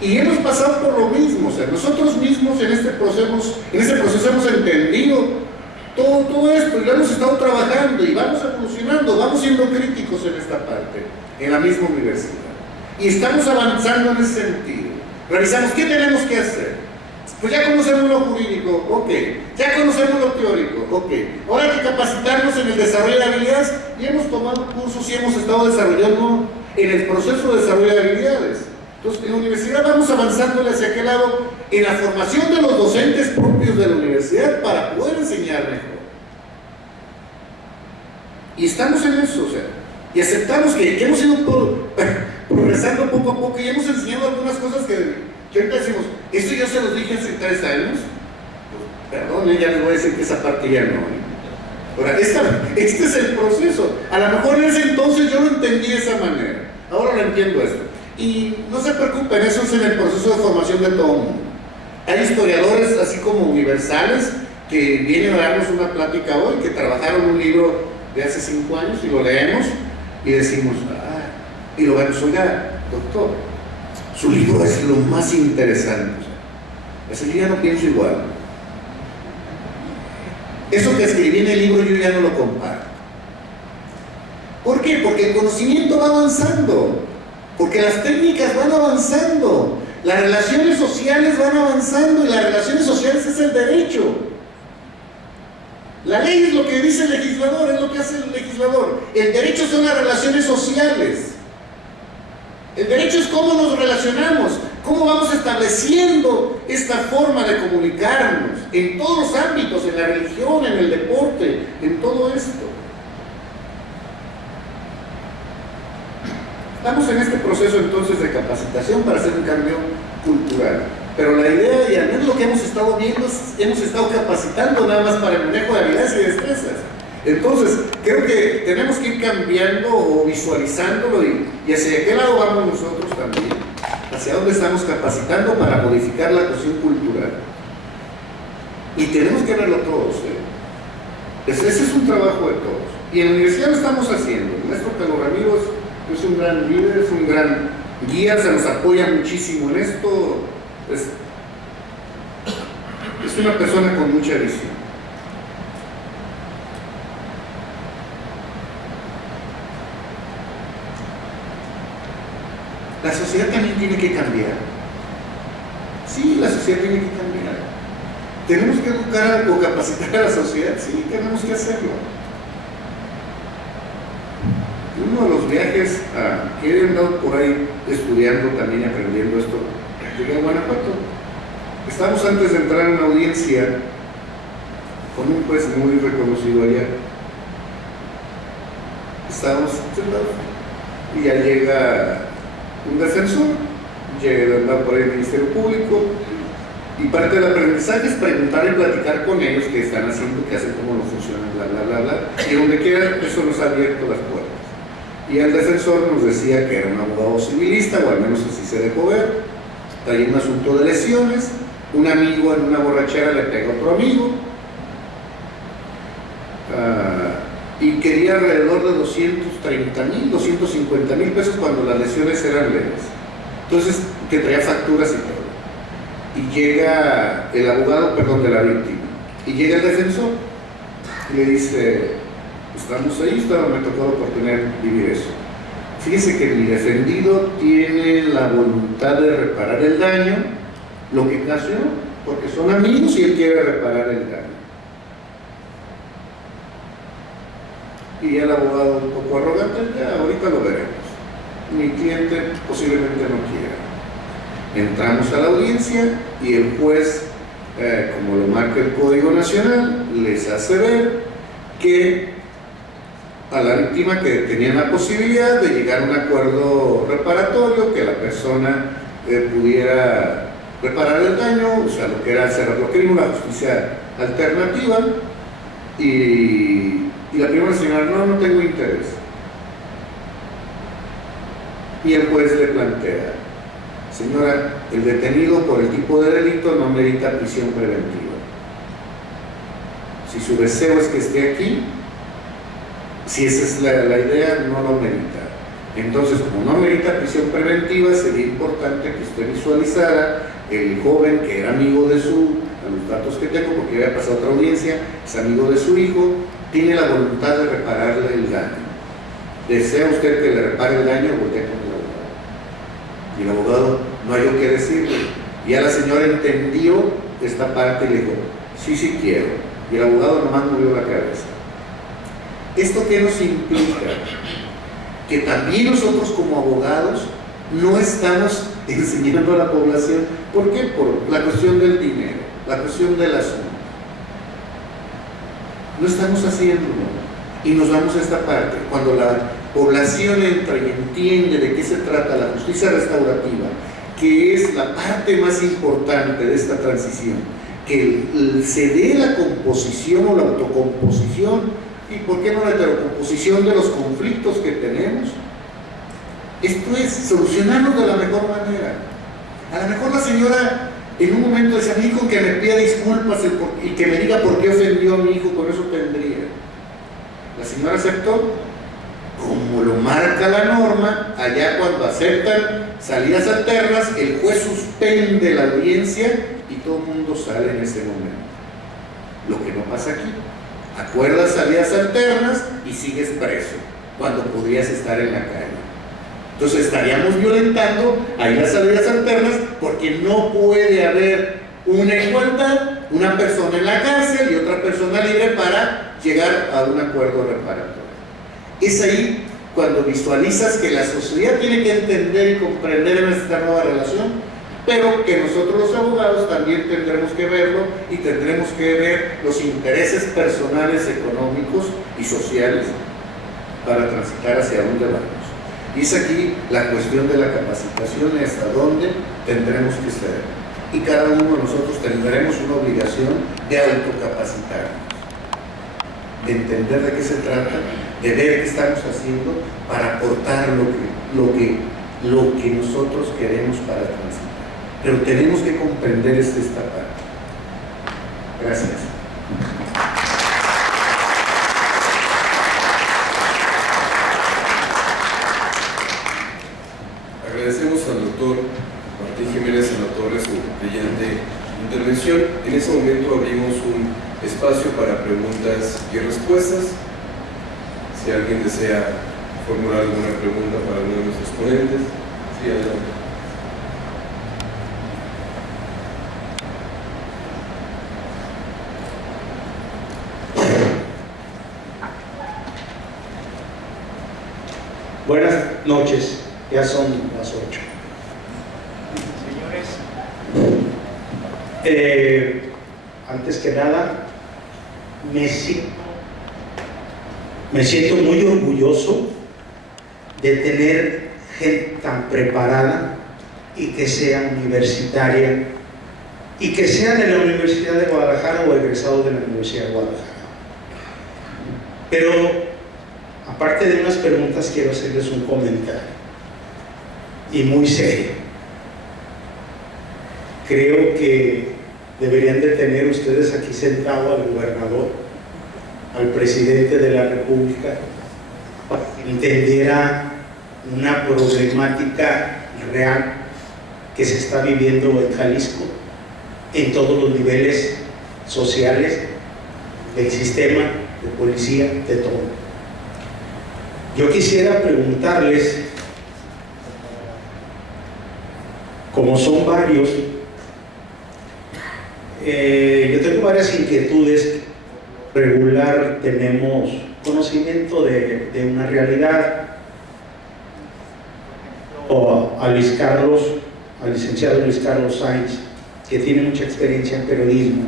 y hemos pasado por lo mismo. O sea, nosotros mismos en este proceso hemos entendido todo esto y lo hemos estado trabajando y vamos evolucionando, vamos siendo críticos en esta parte, en la misma universidad, y estamos avanzando en ese sentido. Revisamos qué tenemos que hacer. Pues ya conocemos lo jurídico, ok. Ya conocemos lo teórico, ok. Ahora hay que capacitarnos en el desarrollo de habilidades y hemos tomado cursos y hemos estado desarrollando en el proceso de desarrollo de habilidades. Entonces, en la universidad vamos avanzando hacia aquel lado en la formación de los docentes propios de la universidad para poder enseñar mejor. Y estamos en eso, o sea, y aceptamos que hemos ido progresando poco a poco y hemos enseñado algunas cosas que ahorita decimos, esto yo se los dije hace 3 años, pues, perdón, ya les voy a decir que esa parte ya no. Ahora, este es el proceso. A lo mejor en ese entonces yo lo entendí de esa manera, ahora lo entiendo esto. Y no se preocupen, eso es en el proceso de formación de todo el mundo. Hay historiadores así como universales que vienen a darnos una plática hoy, que trabajaron un libro de hace 5 años y lo leemos y decimos, y lo vemos, oiga, doctor, su libro es lo más interesante. Eso yo ya no pienso igual. Eso que escribí en el libro yo ya no lo comparto. ¿Por qué? Porque el conocimiento va avanzando, porque las técnicas van avanzando, las relaciones sociales van avanzando, y las relaciones sociales es el derecho. La ley es lo que dice el legislador, es lo que hace el legislador. El derecho son las relaciones sociales. El derecho es cómo nos relacionamos, cómo vamos estableciendo esta forma de comunicarnos en todos los ámbitos, en la religión, en el deporte, en todo esto. Estamos en este proceso entonces de capacitación para hacer un cambio cultural. Pero la idea, y al menos lo que hemos estado viendo, es hemos estado capacitando nada más para el manejo de habilidades y destrezas. Entonces, creo que tenemos que ir cambiando o visualizándolo y hacia qué lado vamos nosotros también, hacia dónde estamos capacitando para modificar la cuestión cultural. Y tenemos que verlo todos, Ese es un trabajo de todos. Y en la universidad lo estamos haciendo. El maestro Carlos Ramiro es un gran líder, es un gran guía, se nos apoya muchísimo en esto. Es una persona con mucha visión. La sociedad también tiene que cambiar. Sí, la sociedad tiene que cambiar. ¿Tenemos que educar o capacitar a la sociedad? Sí, tenemos que hacerlo. Uno de los viajes que he andado por ahí estudiando también y aprendiendo esto, llegué a Guanajuato. Estábamos antes de entrar a una audiencia con un juez muy reconocido allá. Estábamos sentados y ya llega un defensor, llega por ahí el Ministerio Público, y parte del aprendizaje es preguntar y platicar con ellos qué están haciendo, qué hacen, cómo no funcionan, bla, bla, bla, bla, y donde quiera eso nos ha abierto las puertas. Y el defensor nos decía que era un abogado civilista, o al menos así se dejó ver, traía un asunto de lesiones, un amigo en una borrachera le pega a otro amigo, y quería alrededor de 230,000, 250,000 pesos cuando las lesiones eran leves. Entonces, que traía facturas y todo. Y llega el abogado, perdón, de la víctima, y llega el defensor y le dice: estamos ahí, me tocó la oportunidad de vivir eso. Fíjese que mi defendido tiene la voluntad de reparar el daño, lo que ocasionó, porque son amigos y él quiere reparar el daño. Y el abogado, un poco arrogante: ya, ahorita lo veremos. Mi cliente posiblemente no quiera. Entramos a la audiencia y el juez, como lo marca el Código Nacional, les hace ver que a la víctima que tenía la posibilidad de llegar a un acuerdo reparatorio, que la persona pudiera reparar el daño, o sea, lo que era cerrar lo que era una justicia alternativa, y la primera señora: no tengo interés. Y el juez le plantea: señora, el detenido por el tipo de delito no merita prisión preventiva. Si su deseo es que esté aquí, si esa es la idea, no lo merita. Entonces, como no merita prisión preventiva, sería importante que usted visualizara el joven que era amigo de los datos que tengo, porque había pasado otra audiencia, es amigo de su hijo, tiene la voluntad de repararle el daño. ¿Desea usted que le repare el daño? Voltea con el abogado. Y el abogado no hay que decirle. Ya la señora entendió esta parte y le dijo: sí quiero. Y el abogado nomás movió la cabeza. ¿Esto qué nos implica? Que también nosotros como abogados no estamos enseñando a la población. ¿Por qué? Por la cuestión del dinero, la cuestión del asunto. No estamos haciéndolo. Y nos vamos a esta parte. Cuando la población entra y entiende de qué se trata la justicia restaurativa, que es la parte más importante de esta transición, que se dé la composición o la autocomposición, y por qué no la heterocomposición de los conflictos que tenemos. Esto es solucionarlos de la mejor manera. A lo mejor la señora en un momento decía: mi hijo que me pida disculpas y que me diga por qué ofendió a mi hijo, con eso tendría. La señora aceptó, como lo marca la norma. Allá cuando aceptan salidas alternas, el juez suspende la audiencia y todo el mundo sale en ese momento. Lo que no pasa aquí. Acuerdas salidas alternas y sigues preso cuando podrías estar en la calle. Entonces estaríamos violentando ahí las salidas alternas, porque no puede haber una igualdad, una persona en la cárcel y otra persona libre para llegar a un acuerdo reparatorio. Es ahí cuando visualizas que la sociedad tiene que entender y comprender en esta nueva relación, pero que nosotros los abogados también tendremos que verlo y tendremos que ver los intereses personales, económicos y sociales para transitar hacia dónde vamos. Y es aquí la cuestión de la capacitación y hasta dónde tendremos que ser. Y cada uno de nosotros tendremos una obligación de autocapacitarnos, de entender de qué se trata, de ver qué estamos haciendo para aportar lo que nosotros queremos para transitar. Pero tenemos que comprender esta parte. Gracias. Agradecemos al doctor Martín Jiménez Alatorre su brillante intervención. En ese momento abrimos un espacio para preguntas y respuestas. Si alguien desea formular alguna pregunta para alguno de nuestros ponentes, Sí, adelante. Buenas noches, ya son las 8. Señores, antes que nada, me siento muy orgulloso de tener gente tan preparada y que sea universitaria y que sea de la Universidad de Guadalajara o egresado de la Universidad de Guadalajara. Pero aparte de unas preguntas, quiero hacerles un comentario, y muy serio. Creo que deberían de tener ustedes aquí sentado al gobernador, al presidente de la República, para que entendiera una problemática real que se está viviendo en Jalisco, en todos los niveles sociales, del sistema, de policía, de todo. Yo quisiera preguntarles, como son varios, yo tengo varias inquietudes. Regular tenemos conocimiento de una realidad. O a Luis Carlos, al licenciado Luis Carlos Sainz, que tiene mucha experiencia en periodismo.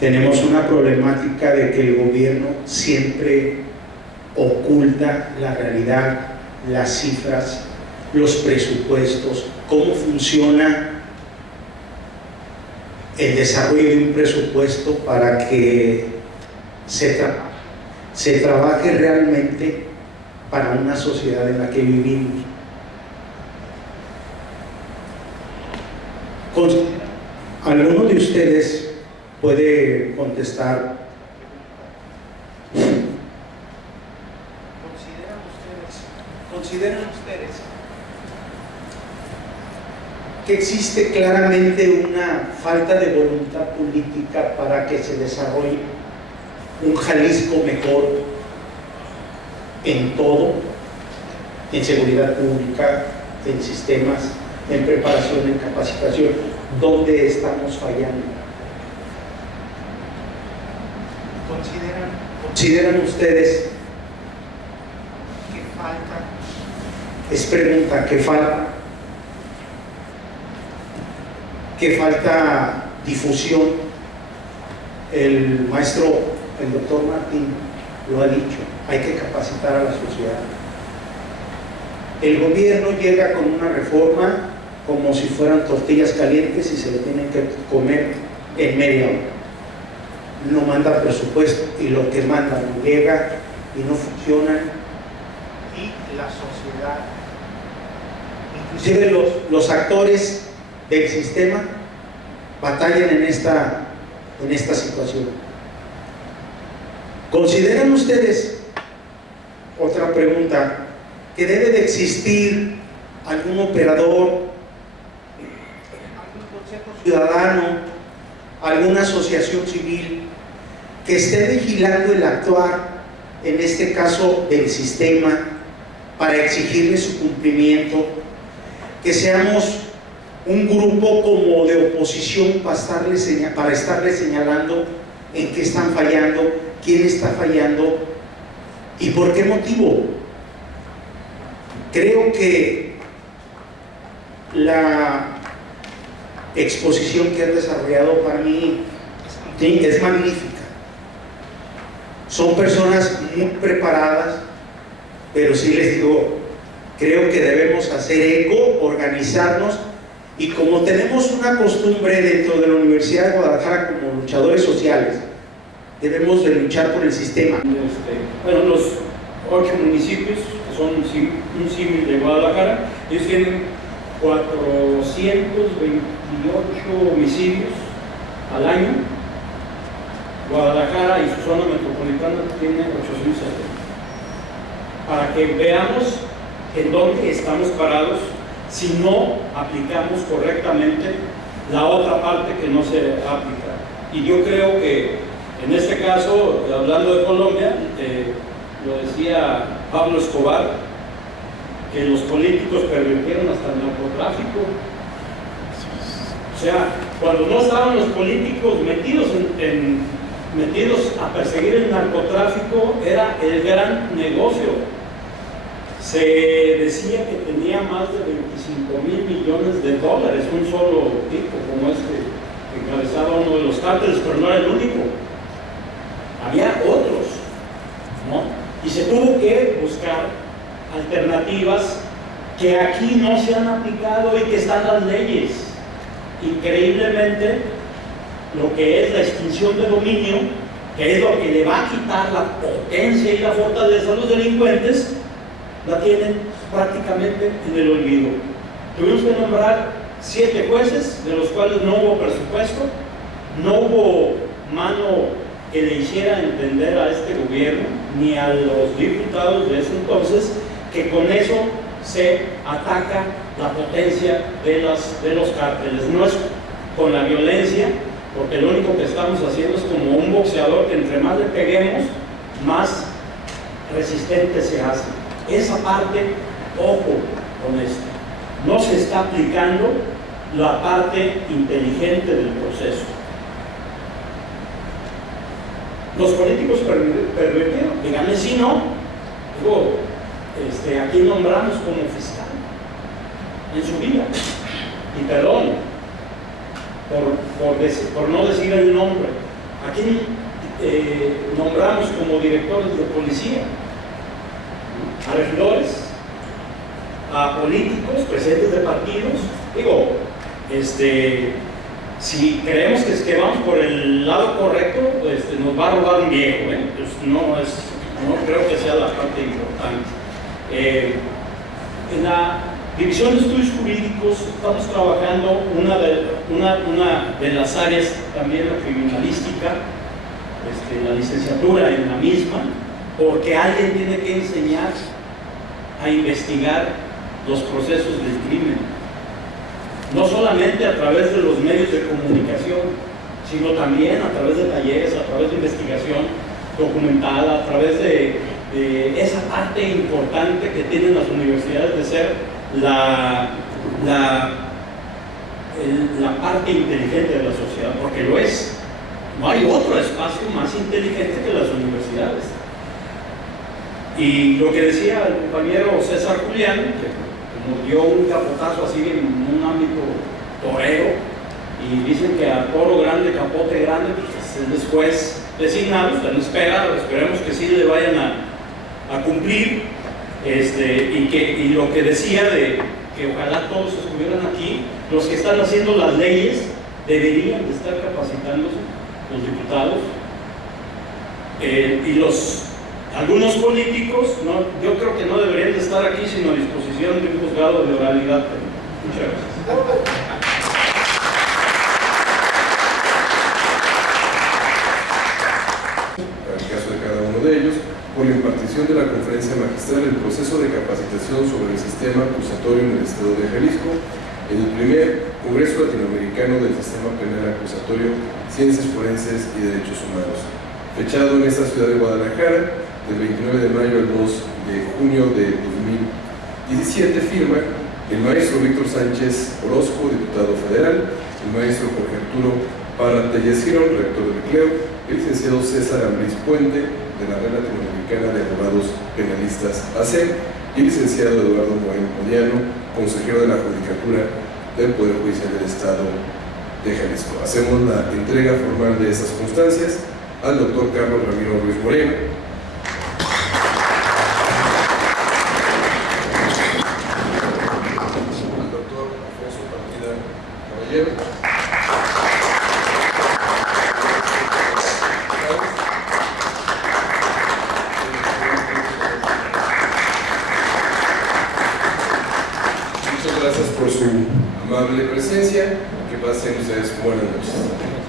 Tenemos una problemática de que el gobierno siempre oculta la realidad, las cifras, los presupuestos, cómo funciona el desarrollo de un presupuesto para que se trabaje realmente para una sociedad en la que vivimos. ¿Alguno de ustedes puede contestar? ¿Consideran ustedes que existe claramente una falta de voluntad política para que se desarrolle un Jalisco mejor en todo, en seguridad pública, en sistemas, en preparación, en capacitación? ¿Dónde estamos fallando? ¿Consideran ustedes que falta? Es pregunta, ¿qué falta? ¿Qué falta difusión? El maestro, el doctor Martín lo ha dicho, hay que capacitar a la sociedad. El gobierno llega con una reforma como si fueran tortillas calientes y se lo tienen que comer en media hora. No manda presupuesto y lo que manda no llega y no funciona. Y la sociedad, inclusive los actores del sistema, batallan en esta situación. ¿Consideran ustedes, otra pregunta, que debe de existir algún operador, algún consejo ciudadano, alguna asociación civil que esté vigilando el actuar, en este caso del sistema, para exigirle su cumplimiento, que seamos un grupo como de oposición para estarle señalando en qué están fallando, quién está fallando y por qué motivo? Creo que la exposición que han desarrollado para mí es magnífica. Son personas muy preparadas, pero sí les digo, creo que debemos hacer eco, organizarnos, y como tenemos una costumbre dentro de la Universidad de Guadalajara como luchadores sociales, debemos de luchar por el sistema. Bueno, los 8 municipios, que son un símil de Guadalajara, ellos tienen 428 homicidios al año. Guadalajara y su zona metropolitana tiene 870. Para que veamos en dónde estamos parados si no aplicamos correctamente la otra parte que no se aplica. Y yo creo que en este caso, hablando de Colombia, lo decía Pablo Escobar, que los políticos permitieron hasta el narcotráfico. O sea, cuando no estaban los políticos metidos metidos a perseguir el narcotráfico, era el gran negocio. Se decía que tenía más de 25,000 millones de dólares un solo tipo, como este que encabezaba uno de los cárteles, pero no era el único. Había otros, ¿no? Y se tuvo que buscar alternativas que aquí no se han aplicado y que están las leyes. Increíblemente, lo que es la extinción de dominio, que es lo que le va a quitar la potencia y la fortaleza a los delincuentes, la tienen prácticamente en el olvido. Tuvimos que nombrar 7 jueces, de los cuales no hubo presupuesto, no hubo mano que le hiciera entender a este gobierno, ni a los diputados de ese entonces, que con eso se ataca la potencia de los cárteles. No es con la violencia, porque lo único que estamos haciendo es como un boxeador que entre más le peguemos, más resistente se hace. Esa parte, ojo con esto, no se está aplicando la parte inteligente del proceso. Los políticos permitieron, díganme si no. Digo, aquí nombramos como fiscal en su vida, y perdón por no decir el nombre, aquí nombramos como directores de policía a regidores, a políticos, presidentes de partidos. Digo, si creemos que vamos por el lado correcto, nos va a robar un viejo, pues no creo que sea la parte importante. En la División de Estudios Jurídicos estamos trabajando una de las áreas, también la criminalística, la licenciatura en la misma, porque alguien tiene que enseñar a investigar los procesos del crimen, no solamente a través de los medios de comunicación, sino también a través de talleres, a través de investigación documentada, a través de esa parte importante que tienen las universidades de ser la parte inteligente de la sociedad, porque lo es. No hay otro espacio más inteligente que las universidades. Y lo que decía el compañero César Julián, que nos dio un capotazo así en un ámbito torero, y dicen que a toro grande, capote grande, pues después designado, usted no espera, esperemos que sí le vayan a cumplir, y lo que decía de que ojalá todos estuvieran aquí, los que están haciendo las leyes deberían de estar capacitándose, los diputados, y algunos políticos, yo creo que no deberían de estar aquí sino a disposición de un juzgado de oralidad. Muchas gracias. En el caso de cada uno de ellos, por la impartición de la conferencia magistral El proceso de capacitación sobre el sistema acusatorio en el Estado de Jalisco, en el primer Congreso Latinoamericano del Sistema Penal Acusatorio, Ciencias Forenses y Derechos Humanos, fechado en esta ciudad de Guadalajara, del 29 de mayo al 2 de junio de 2017, firma el maestro Víctor Sánchez Orozco, diputado federal, el maestro Jorge Arturo Parra Tellez-Girón, rector del CLEO, el licenciado César Ambriz Puente, de la Red Latinoamericana de Abogados Penalistas AC, y el licenciado Eduardo Moreno Modiano, consejero de la Judicatura del Poder Judicial del Estado de Jalisco. Hacemos la entrega formal de estas constancias al doctor Carlos Ramiro Ruiz Moreno, al doctor Alfonso Partida Caballero, por su amable presencia. Que pasen ustedes buenas noches.